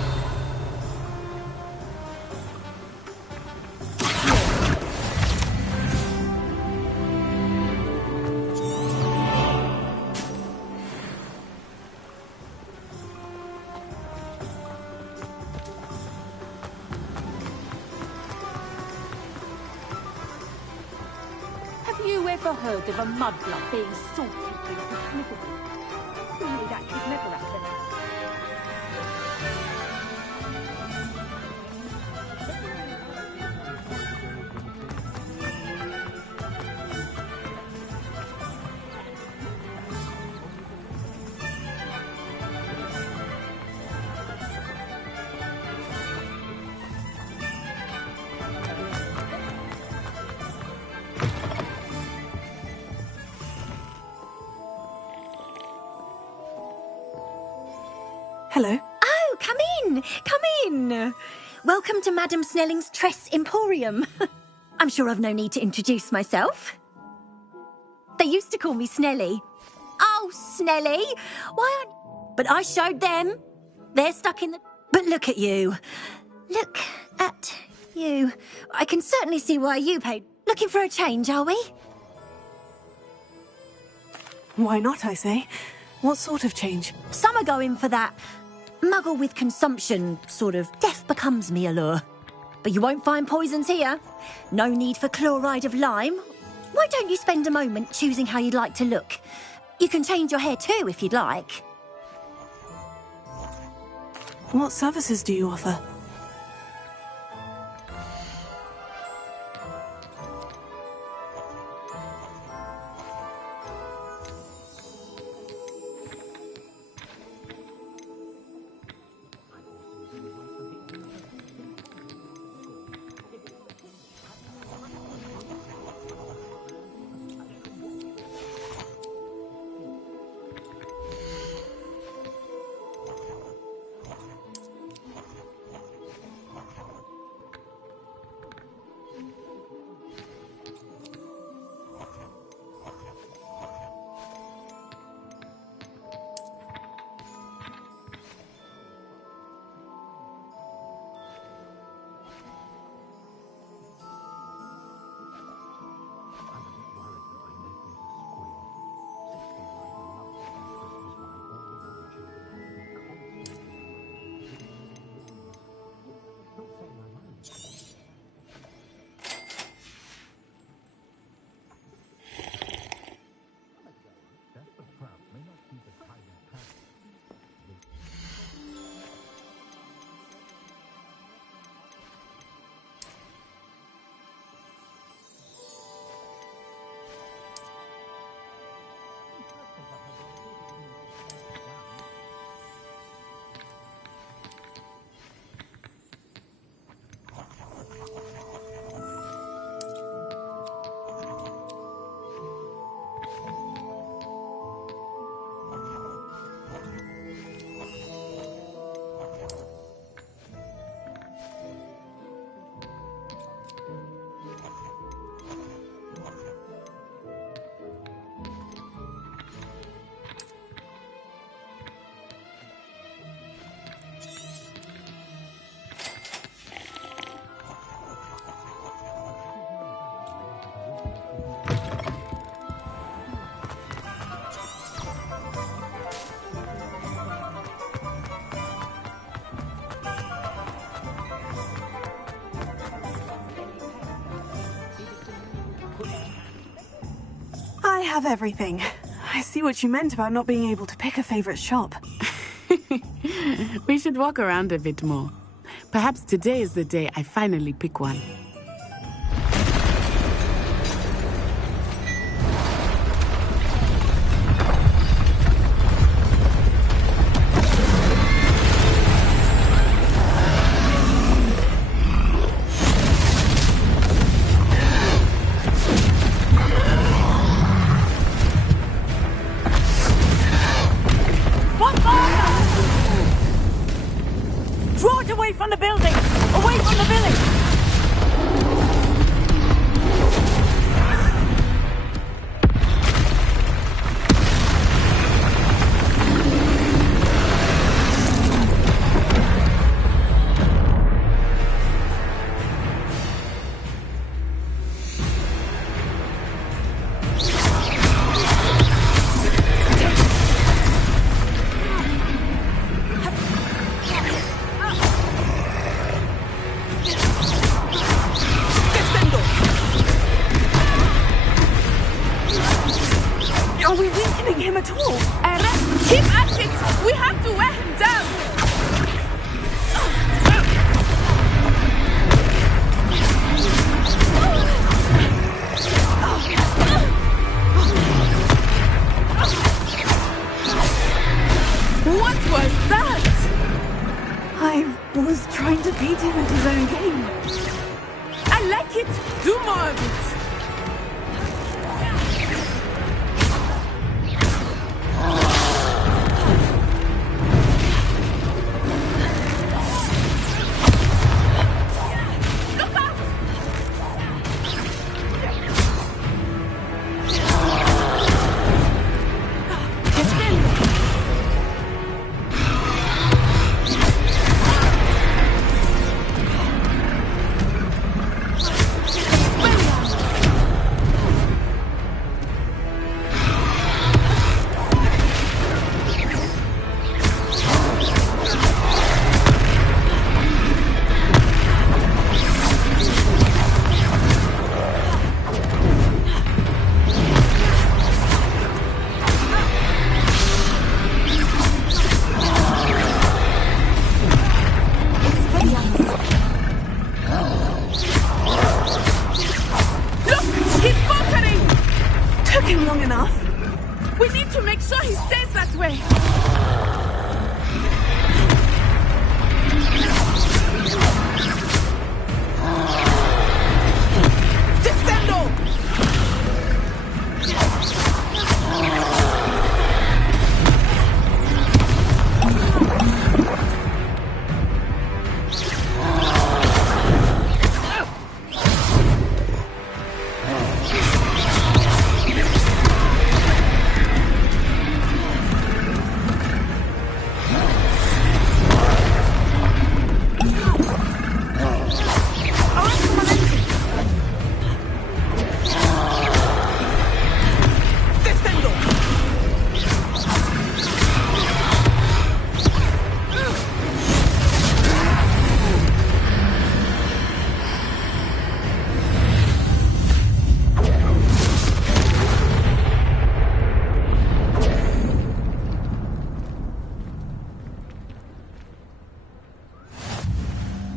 Have you ever heard of a mudblood being salted with a sniffle? Surely that could never happen. Hello. Oh, come in! Come in! Welcome to Madame Snelling's Tress Emporium. I'm sure I've no need to introduce myself. They used to call me Snelly. Oh, Snelly! Why aren't... But I showed them. They're stuck in the... But look at you. Look at you. I can certainly see why you paid. Looking for a change, are we? Why not, I say? What sort of change? Some are going for that muggle with consumption, sort of death becomes me allure. But you won't find poisons here. No need for chloride of lime. Why don't you spend a moment choosing how you'd like to look? You can change your hair too if you'd like. What services do you offer? I have everything. I see what you meant about not being able to pick a favorite shop. We should walk around a bit more. Perhaps today is the day I finally pick one. Are we weakening him at all? Eren, keep at it! We have to wear him down! What was that? I was trying to beat him at his own game. I like it. Do more of it.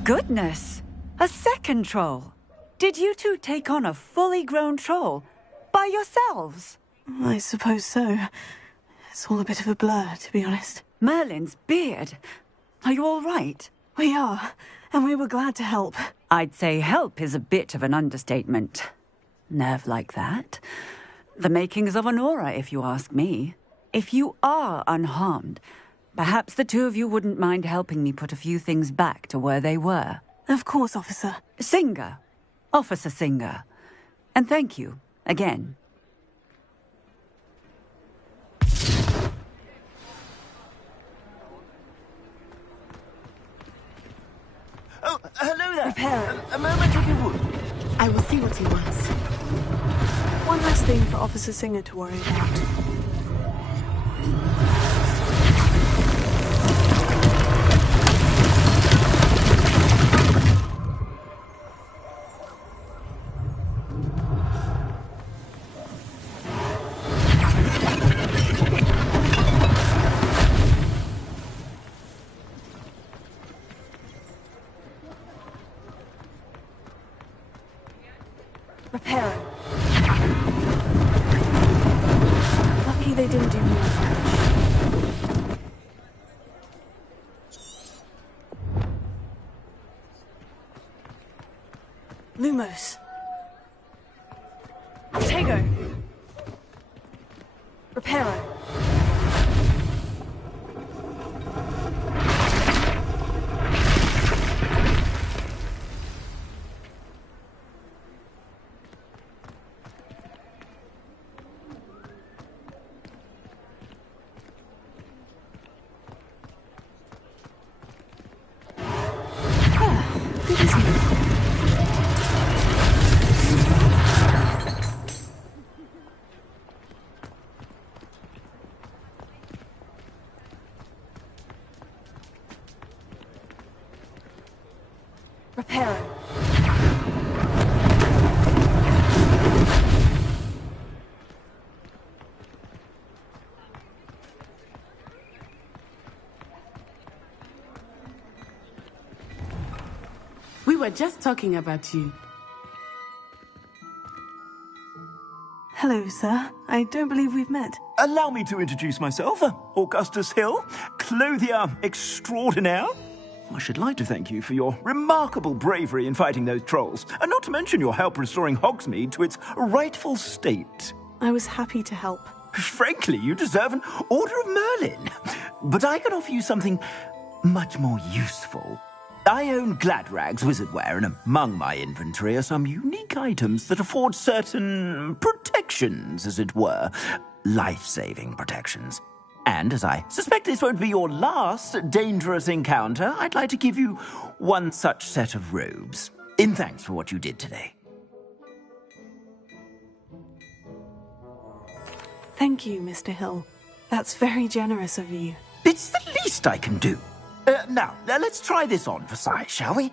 Goodness! A second troll! Did you two take on a fully grown troll? By yourselves? I suppose so. It's all a bit of a blur, to be honest. Merlin's beard. Are you all right? We are, and we were glad to help. I'd say help is a bit of an understatement. Nerve like that. The makings of an aura, if you ask me. If you are unharmed, perhaps the two of you wouldn't mind helping me put a few things back to where they were. Of course, officer. Singer. Officer Singer. And thank you, again. Oh, hello there. Repair. A moment if you would. I will see what he wants. One last thing for Officer Singer to worry about. Repair. Lucky they didn't do more damage. Lumos. Tego. Reparo. Reparo. were just talking about you. Hello, sir. I don't believe we've met. Allow me to introduce myself, Augustus Hill, clothier extraordinaire. I should like to thank you for your remarkable bravery in fighting those trolls, and not to mention your help restoring Hogsmeade to its rightful state. I was happy to help. Frankly, you deserve an Order of Merlin. But I can offer you something much more useful. I own Gladrag's wizardware, and among my inventory are some unique items that afford certain protections, as it were. Life-saving protections. And as I suspect this won't be your last dangerous encounter, I'd like to give you one such set of robes, in thanks for what you did today. Thank you, Mr. Hill. That's very generous of you. It's the least I can do. Now, let's try this on for size, shall we?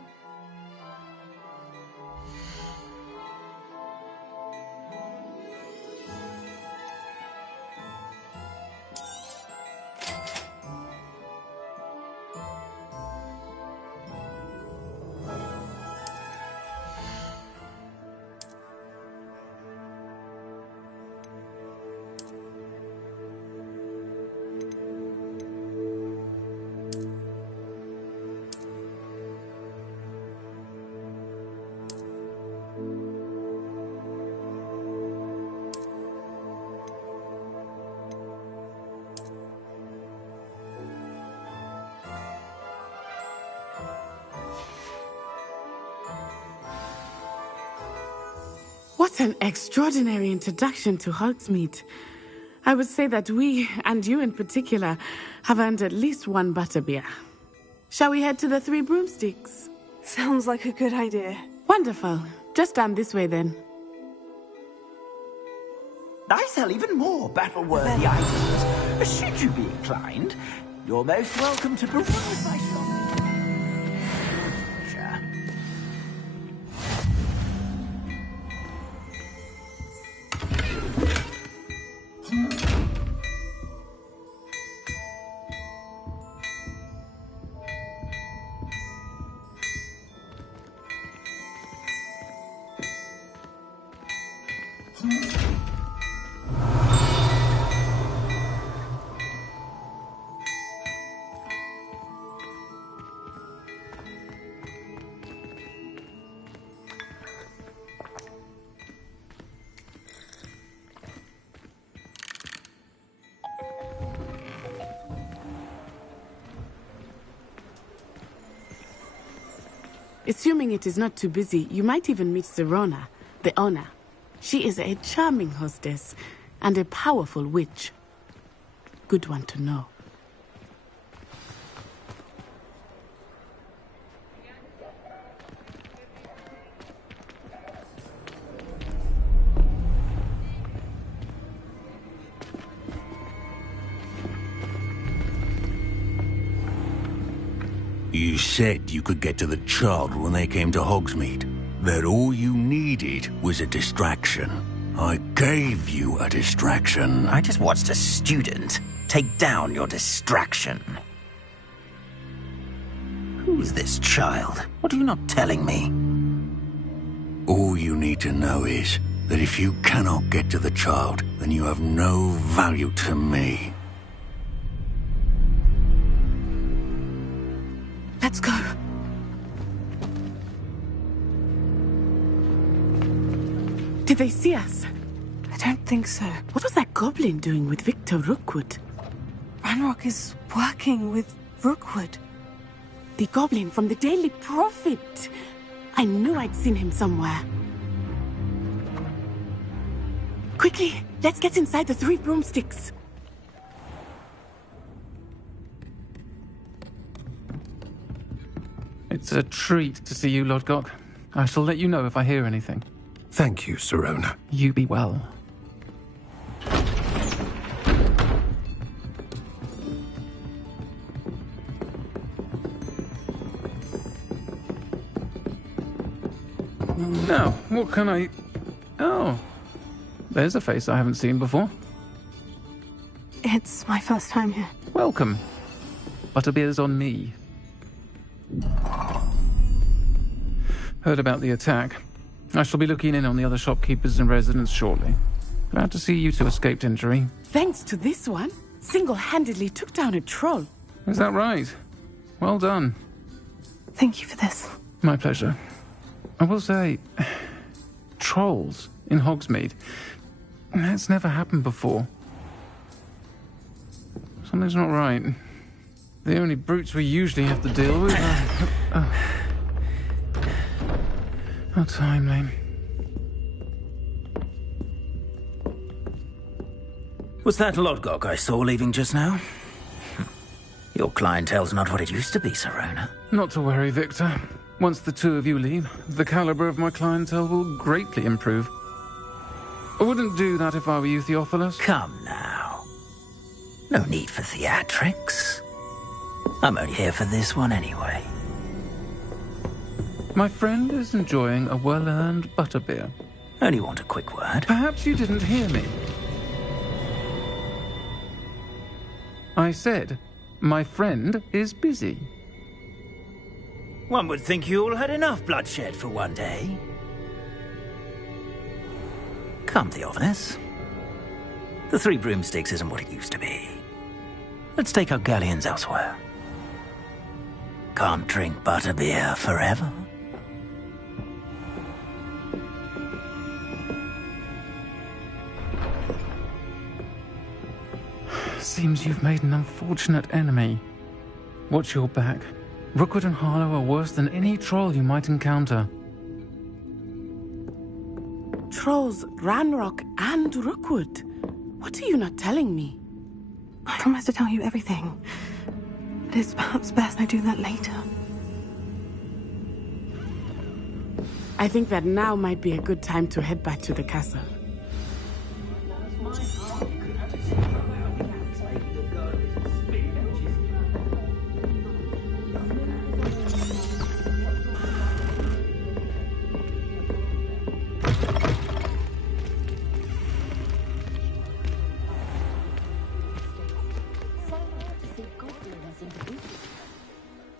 What an extraordinary introduction to Hogsmeade. I would say that we, and you in particular, have earned at least one butterbeer. Shall we head to the Three Broomsticks? Sounds like a good idea. Wonderful. Just down this way then. I sell even more battle-worthy items. Should you be inclined, you're most welcome to peruse my shop. Assuming it is not too busy, you might even meet Serona, the owner. She is a charming hostess and a powerful witch. Good one to know. You said you could get to the child when they came to Hogsmeade. That all you needed was a distraction. I gave you a distraction. I just watched a student take down your distraction. Who's this child? What are you not telling me? All you need to know is that if you cannot get to the child, then you have no value to me. Let's go. Did they see us? I don't think so. What was that goblin doing with Victor Rookwood? Ranrock is working with Rookwood. The goblin from the Daily Prophet. I knew I'd seen him somewhere. Quickly, let's get inside the Three Broomsticks. It's a treat to see you, Lodgok. I shall let you know if I hear anything. Thank you, Serona. You be well. Now, what can I... Oh, there's a face I haven't seen before. It's my first time here. Welcome. Butterbeer's on me. Heard about the attack. I shall be looking in on the other shopkeepers and residents shortly. Glad to see you two escaped injury. Thanks to this one, single-handedly took down a troll. Is that right? Well done. Thank you for this. My pleasure. I will say, trolls in Hogsmeade. That's never happened before. Something's not right. The only brutes we usually have to deal with are... How timely. Was that Lodgok I saw leaving just now? Your clientele's not what it used to be, Serona. Not to worry, Victor. Once the two of you leave, the caliber of my clientele will greatly improve. I wouldn't do that if I were you, Theophilus. Come now. No need for theatrics. I'm only here for this one anyway. My friend is enjoying a well-earned butterbeer. Only want a quick word. Perhaps you didn't hear me. I said, my friend is busy. One would think you all had enough bloodshed for one day. Come, Theophilus. The Three Broomsticks isn't what it used to be. Let's take our galleons elsewhere. Can't drink butterbeer forever. Seems you've made an unfortunate enemy. Watch your back. Rookwood and Harlow are worse than any troll you might encounter. Trolls, Ranrock, and Rookwood. What are you not telling me? I promised to tell you everything. But it's perhaps best I do that later. I think that now might be a good time to head back to the castle.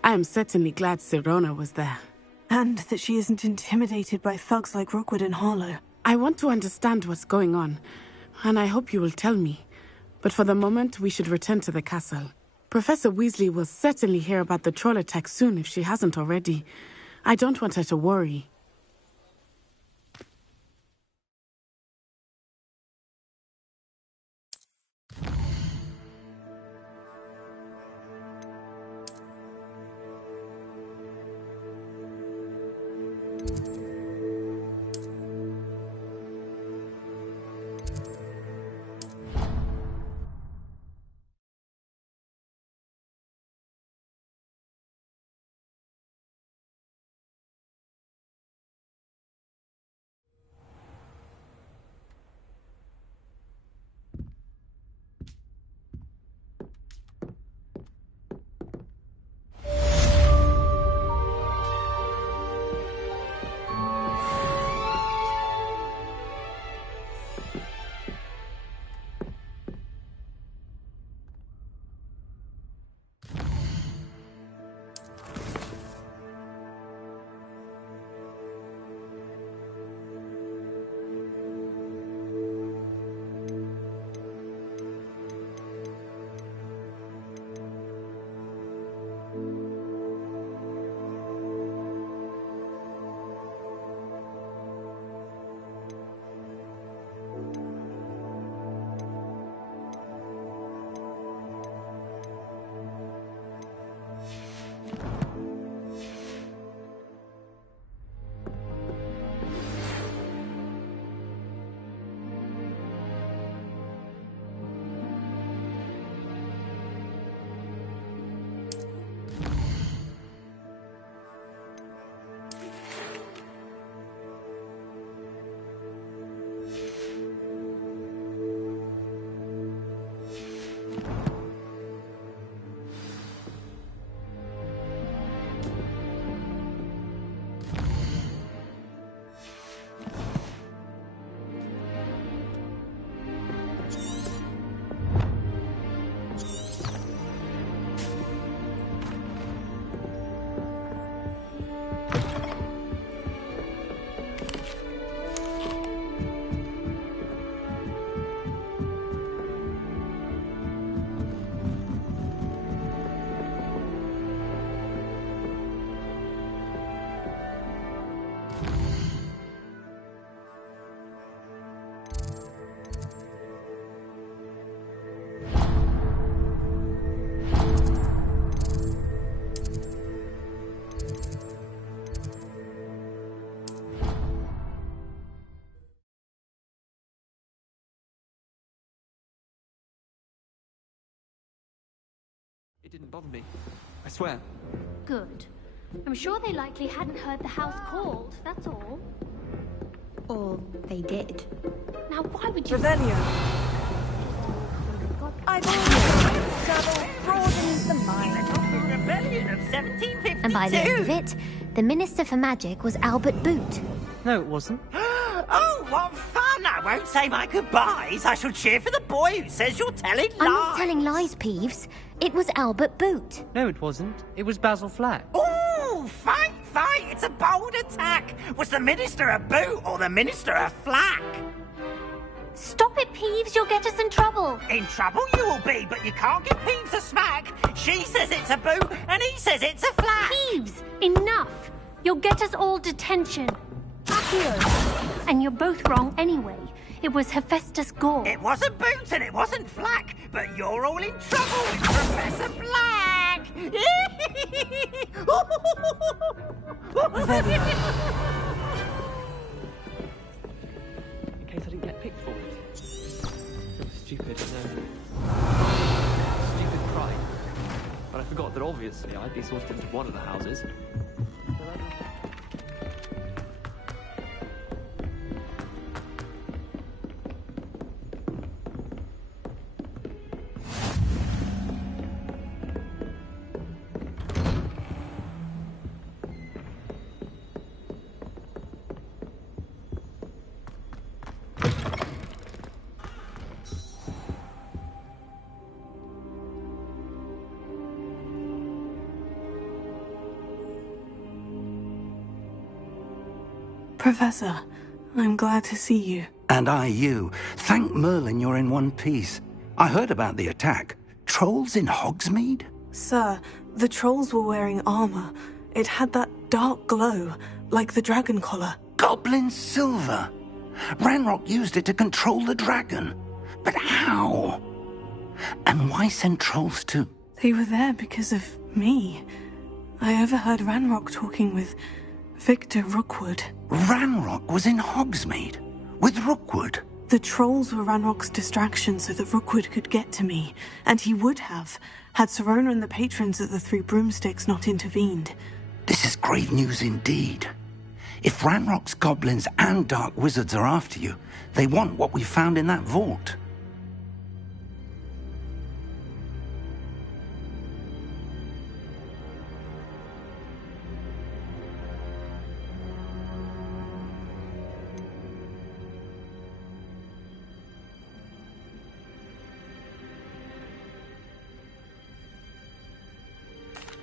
I am certainly glad Serona was there. And that she isn't intimidated by thugs like Rookwood and Harlow. I want to understand what's going on, and I hope you will tell me. But for the moment, we should return to the castle. Professor Weasley will certainly hear about the troll attack soon if she hasn't already. I don't want her to worry. It didn't bother me. I swear. Good. I'm sure they likely hadn't heard the house called, that's all. Or they did. Now why would you... Revelio. I've always travel broadens the mind. Rebellion of 1752. And by the end of it, the Minister for Magic was Albert Boot. No, it wasn't. Oh, what fun! I won't say my goodbyes. I shall cheer for the boy who says you're telling lies. I'm not telling lies, Peeves. It was Albert Boot. No, it wasn't. It was Basil Flack. Ooh, fight! It's a bold attack. Was the Minister a boot or the Minister a flack? Stop it, Peeves. You'll get us in trouble. In trouble you will be, but you can't give Peeves a smack. She says it's a boot and he says it's a flack. Peeves, enough. You'll get us all detention. Accio. And you're both wrong anyway. It was Hephaestus Gore. It wasn't boot and it wasn't flack, but you're all in trouble with Professor Black. In case I didn't get picked for it. It was stupid, stupid crime. But I forgot that obviously I'd be sorted into one of the houses. Professor, I'm glad to see you. And I you. Thank Merlin you're in one piece. I heard about the attack. Trolls in Hogsmeade? Sir, the trolls were wearing armor. It had that dark glow, like the dragon collar. Goblin silver. Ranrock used it to control the dragon. But how? And why send trolls to... They were there because of me. I overheard Ranrock talking with Victor Rookwood. Ranrock was in Hogsmeade? With Rookwood? The trolls were Ranrock's distraction so that Rookwood could get to me. And he would have, had Serona and the patrons at the Three Broomsticks not intervened. This is grave news indeed. If Ranrock's goblins and dark wizards are after you, they want what we found in that vault.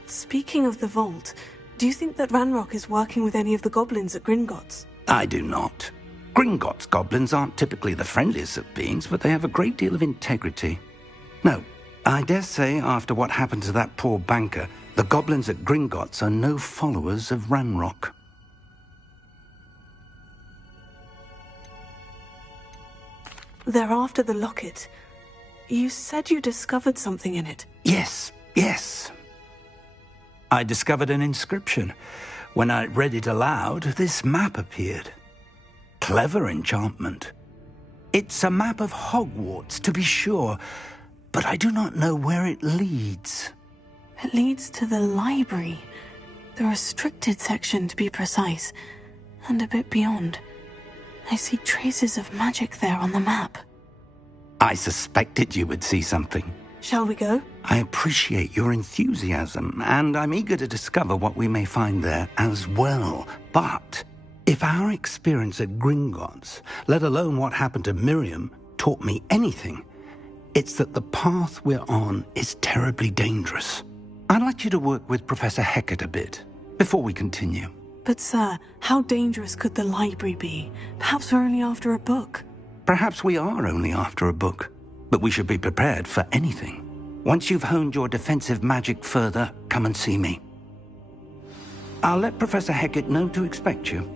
Speaking of the vault, do you think that Ranrock is working with any of the goblins at Gringotts? I do not. Gringotts goblins aren't typically the friendliest of beings, but they have a great deal of integrity. No, I dare say after what happened to that poor banker, the goblins at Gringotts are no followers of Ranrock. They're after the locket. You said you discovered something in it. Yes. I discovered an inscription. When I read it aloud, this map appeared. Clever enchantment. It's a map of Hogwarts, to be sure, but I do not know where it leads. It leads to the library. The restricted section, to be precise, and a bit beyond. I see traces of magic there on the map. I suspected you would see something. Shall we go? I appreciate your enthusiasm, and I'm eager to discover what we may find there as well. But if our experience at Gringotts, let alone what happened to Miriam, taught me anything, it's that the path we're on is terribly dangerous. I'd like you to work with Professor Hecat a bit before we continue. But sir, how dangerous could the library be? Perhaps we're only after a book. Perhaps we are only after a book, but we should be prepared for anything. Once you've honed your defensive magic further, come and see me. I'll let Professor Hecat know to expect you.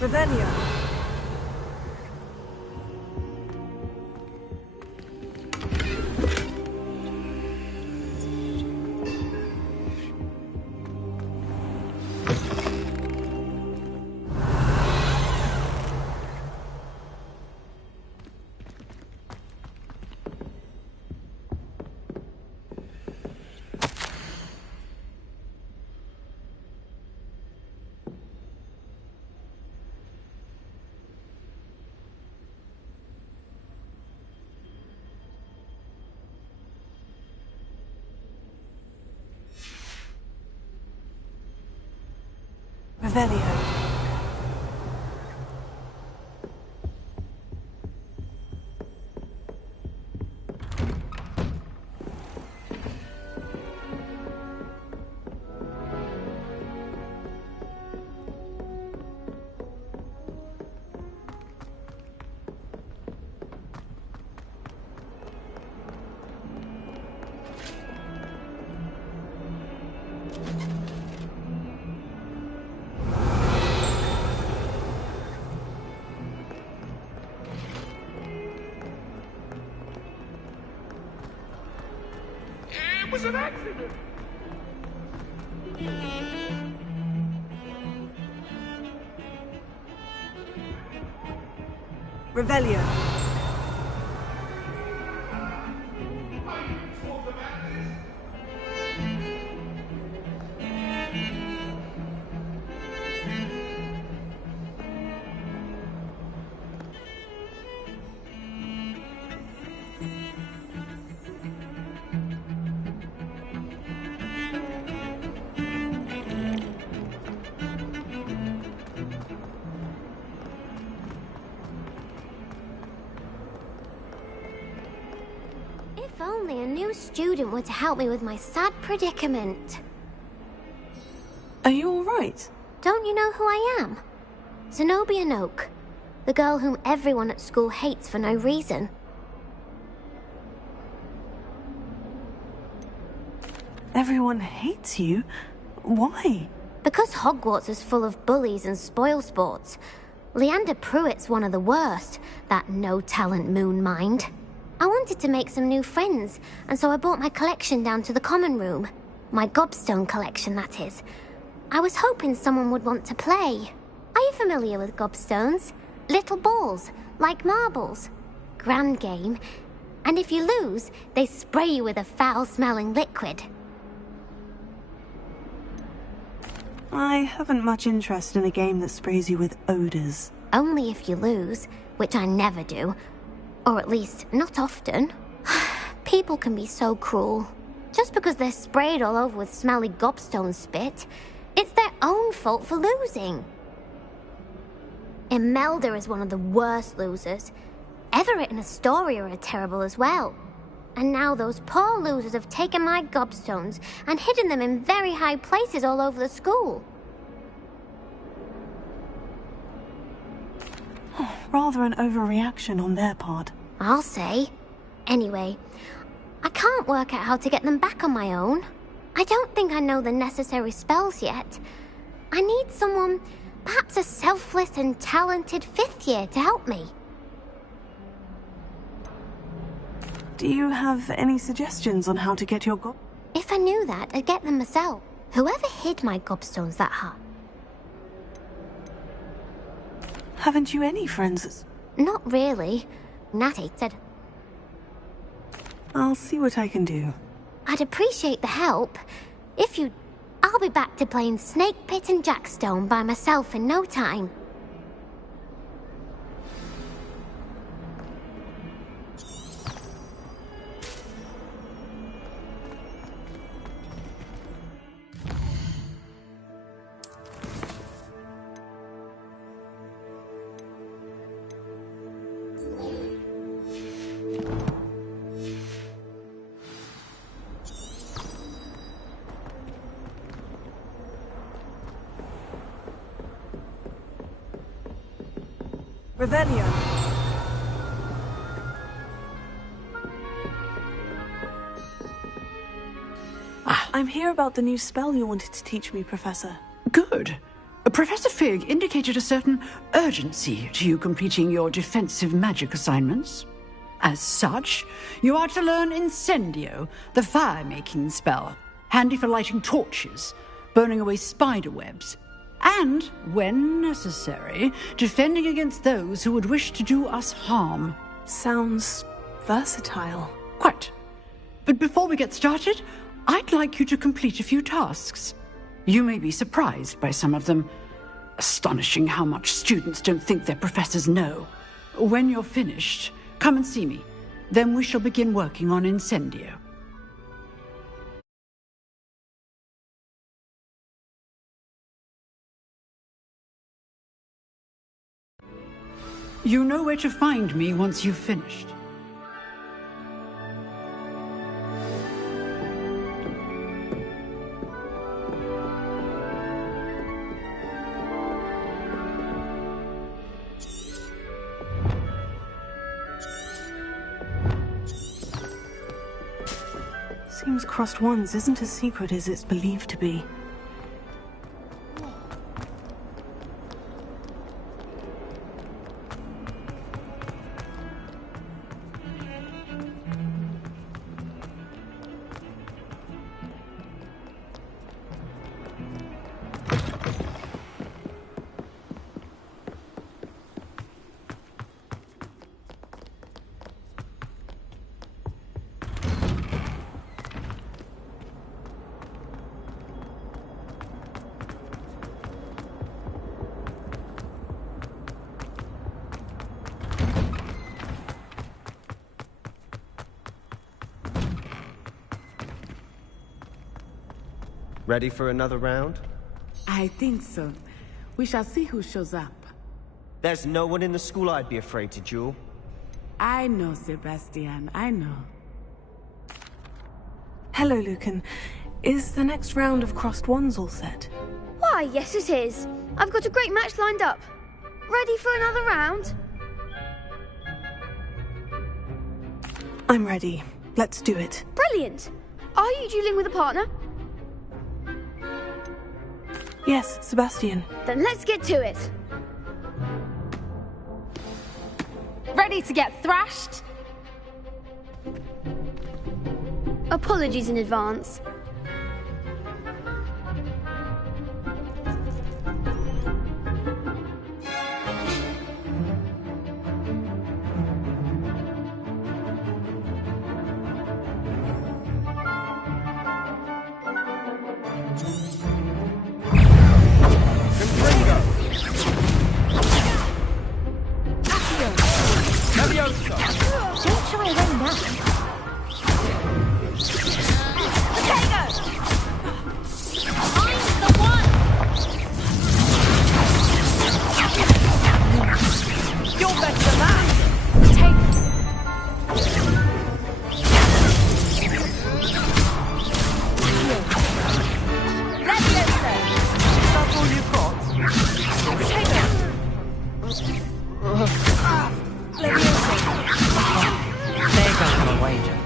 Revelio. Revelio. It was an accident. Revelio. If only a new student were to help me with my sad predicament. Are you alright? Don't you know who I am? Zenobia Noak, the girl whom everyone at school hates for no reason. Everyone hates you? Why? Because Hogwarts is full of bullies and spoilsports. Leander Pruitt's one of the worst, that no-talent moon mind. I wanted to make some new friends, and so I brought my collection down to the common room. My gobstone collection, that is. I was hoping someone would want to play. Are you familiar with gobstones? Little balls, like marbles. Grand game. And if you lose, they spray you with a foul-smelling liquid. I haven't much interest in a game that sprays you with odors. Only if you lose, which I never do. Or at least, not often. People can be so cruel. Just because they're sprayed all over with smelly gobstone spit, it's their own fault for losing. Imelda is one of the worst losers. Everett and Astoria are terrible as well. And now those poor losers have taken my gobstones and hidden them in very high places all over the school. Rather an overreaction on their part. I'll say. Anyway, I can't work out how to get them back on my own. I don't think I know the necessary spells yet. I need someone, perhaps a selfless and talented fifth year to help me. Do you have any suggestions on how to get your If I knew that, I'd get them myself. Whoever hid my gobstones that hard? Haven't you any friends? Not really. Natty said... I'll see what I can do. I'd appreciate the help. If you... I'll be back to playing Snake Pit and Jackstone by myself in no time. Revelio. I'm here about the new spell you wanted to teach me, Professor. Good. Professor Fig indicated a certain urgency to you completing your defensive magic assignments. As such, you are to learn Incendio, the fire-making spell, handy for lighting torches, burning away spider webs, and, when necessary, defending against those who would wish to do us harm. Sounds versatile. Quite. But before we get started, I'd like you to complete a few tasks. You may be surprised by some of them. Astonishing how much students don't think their professors know. When you're finished, come and see me. Then we shall begin working on Incendio. You know where to find me once you've finished. Seems Crossed Wands isn't as secret as it's believed to be. Ready for another round? I think so. We shall see who shows up. There's no one in the school I'd be afraid to duel. I know, Sebastian, I know. Hello, Lucan. Is the next round of Crossed Wands all set? Why, yes it is. I've got a great match lined up. Ready for another round? I'm ready. Let's do it. Brilliant. Are you dueling with a partner? Yes, Sebastian. Then let's get to it. Ready to get thrashed? Apologies in advance. Don't shy away now.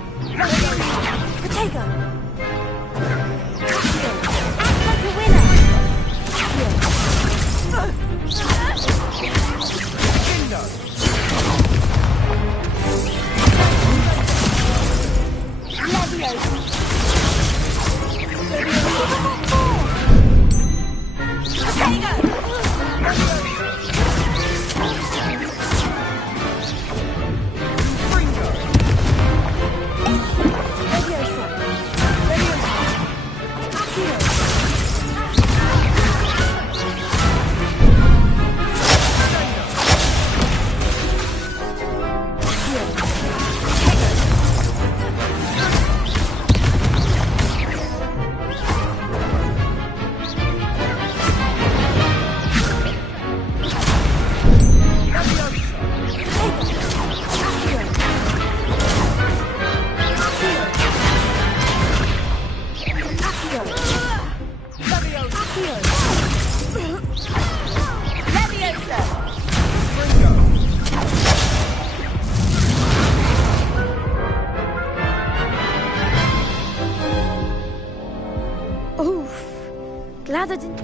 Glad I didn't...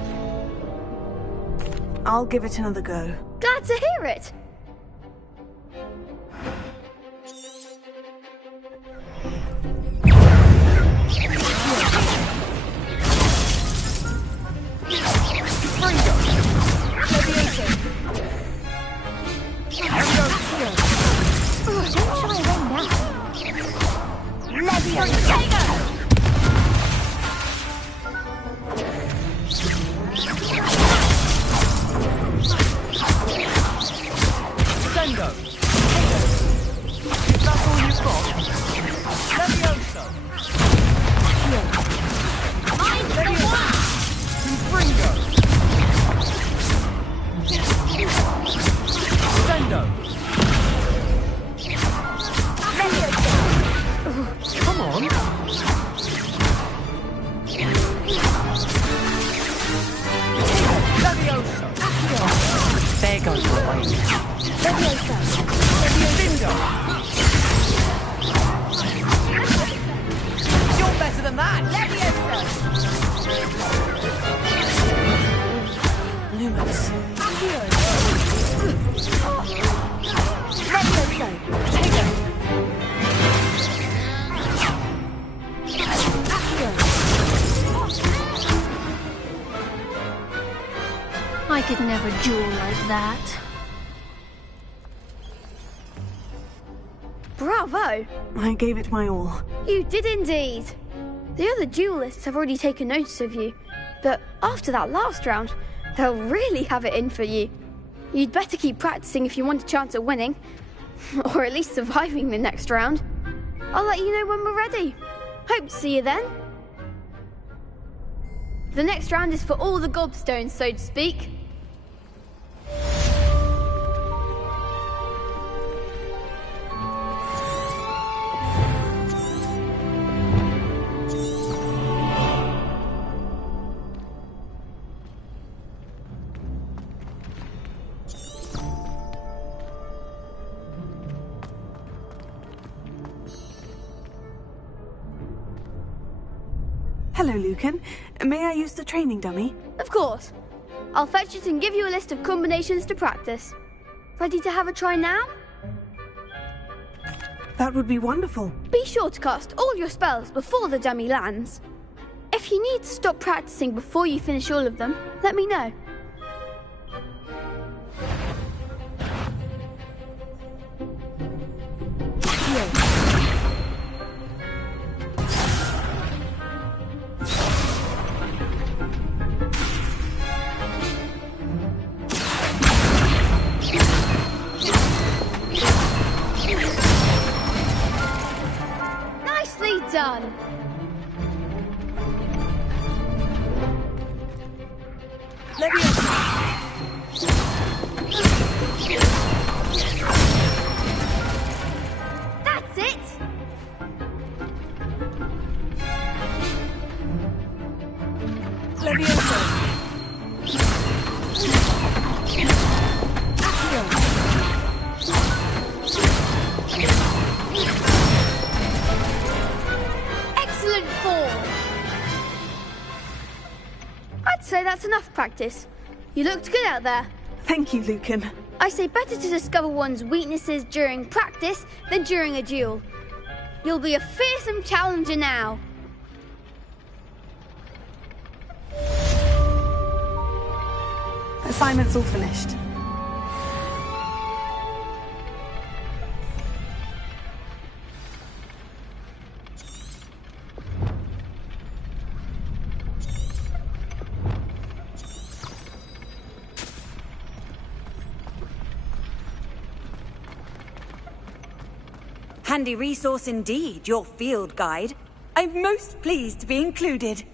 I'll give it another go. Glad to hear it. Sendo! I could never duel like that. Bravo! I gave it my all. You did indeed. The other duelists have already taken notice of you, but after that last round, they'll really have it in for you. You'd better keep practicing if you want a chance at winning, or at least surviving the next round. I'll let you know when we're ready. Hope to see you then. The next round is for all the gobstones, so to speak. Hello, Lucan. May I use the training dummy? Of course. I'll fetch it and give you a list of combinations to practice. Ready to have a try now? That would be wonderful. Be sure to cast all your spells before the dummy lands. If you need to stop practicing before you finish all of them, let me know. Nicely done. That's it. Excellent form. I'd say that's enough practice. You looked good out there. Thank you, Lucan. I say better to discover one's weaknesses during practice than during a duel. You'll be a fearsome challenger now. Assignment's all finished. Handy resource indeed, your field guide. I'm most pleased to be included.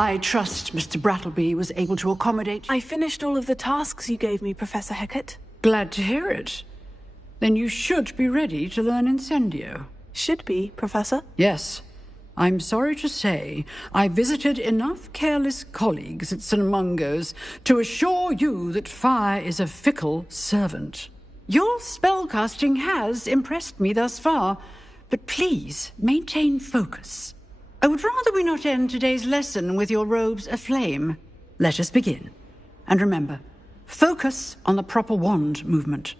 I trust Mr. Brattleby was able to accommodate... I finished all of the tasks you gave me, Professor Hecat. Glad to hear it. Then you should be ready to learn Incendio. Should be, Professor? Yes. I'm sorry to say, I visited enough careless colleagues at St. Mungo's to assure you that fire is a fickle servant. Your spellcasting has impressed me thus far, but please maintain focus. I would rather we not end today's lesson with your robes aflame. Let us begin. And remember, focus on the proper wand movement.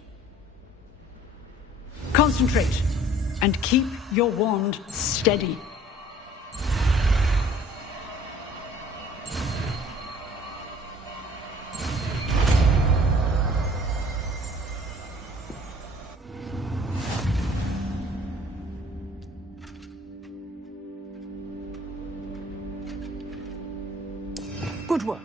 Concentrate, and keep your wand steady. Good work.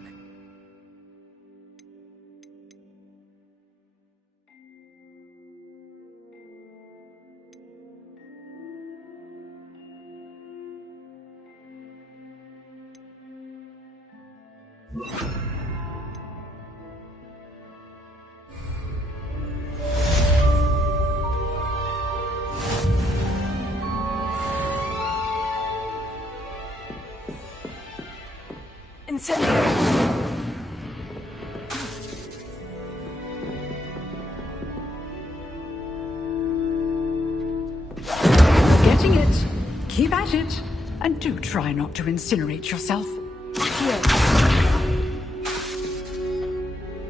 Getting it. Keep at it. And do try not to incinerate yourself.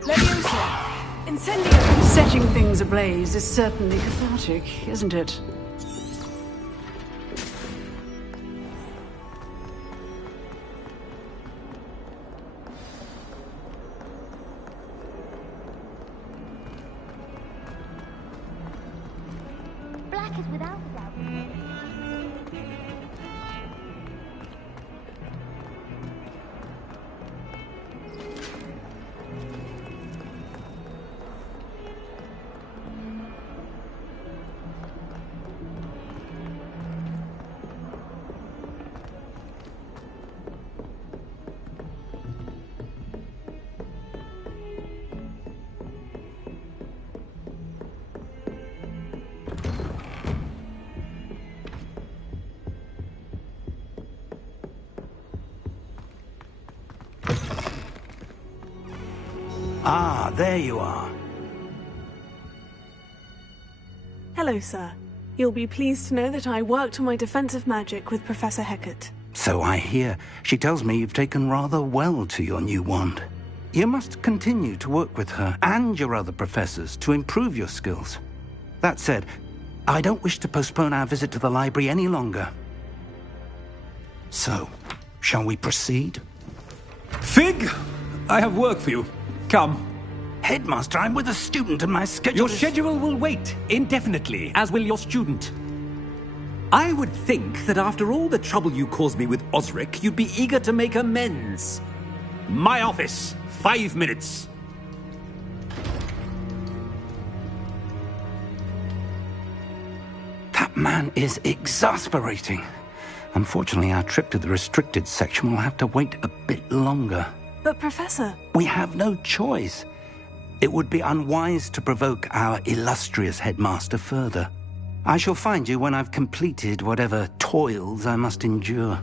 Leviosa! Incendio! Setting things ablaze is certainly cathartic, isn't it? Black is without a doubt. Ah, there you are. Hello, sir. You'll be pleased to know that I worked on my defensive magic with Professor Hecat. So I hear. She tells me you've taken rather well to your new wand. You must continue to work with her and your other professors to improve your skills. That said, I don't wish to postpone our visit to the library any longer. So, shall we proceed? Fig! I have work for you. Come. Headmaster, I'm with a student and my schedule Your schedule will wait indefinitely, as will your student. I would think that after all the trouble you caused me with Osric, you'd be eager to make amends. My office, 5 minutes. That man is exasperating. Unfortunately, our trip to the restricted section will have to wait a bit longer. But, Professor... We have no choice. It would be unwise to provoke our illustrious headmaster further. I shall find you when I've completed whatever toils I must endure.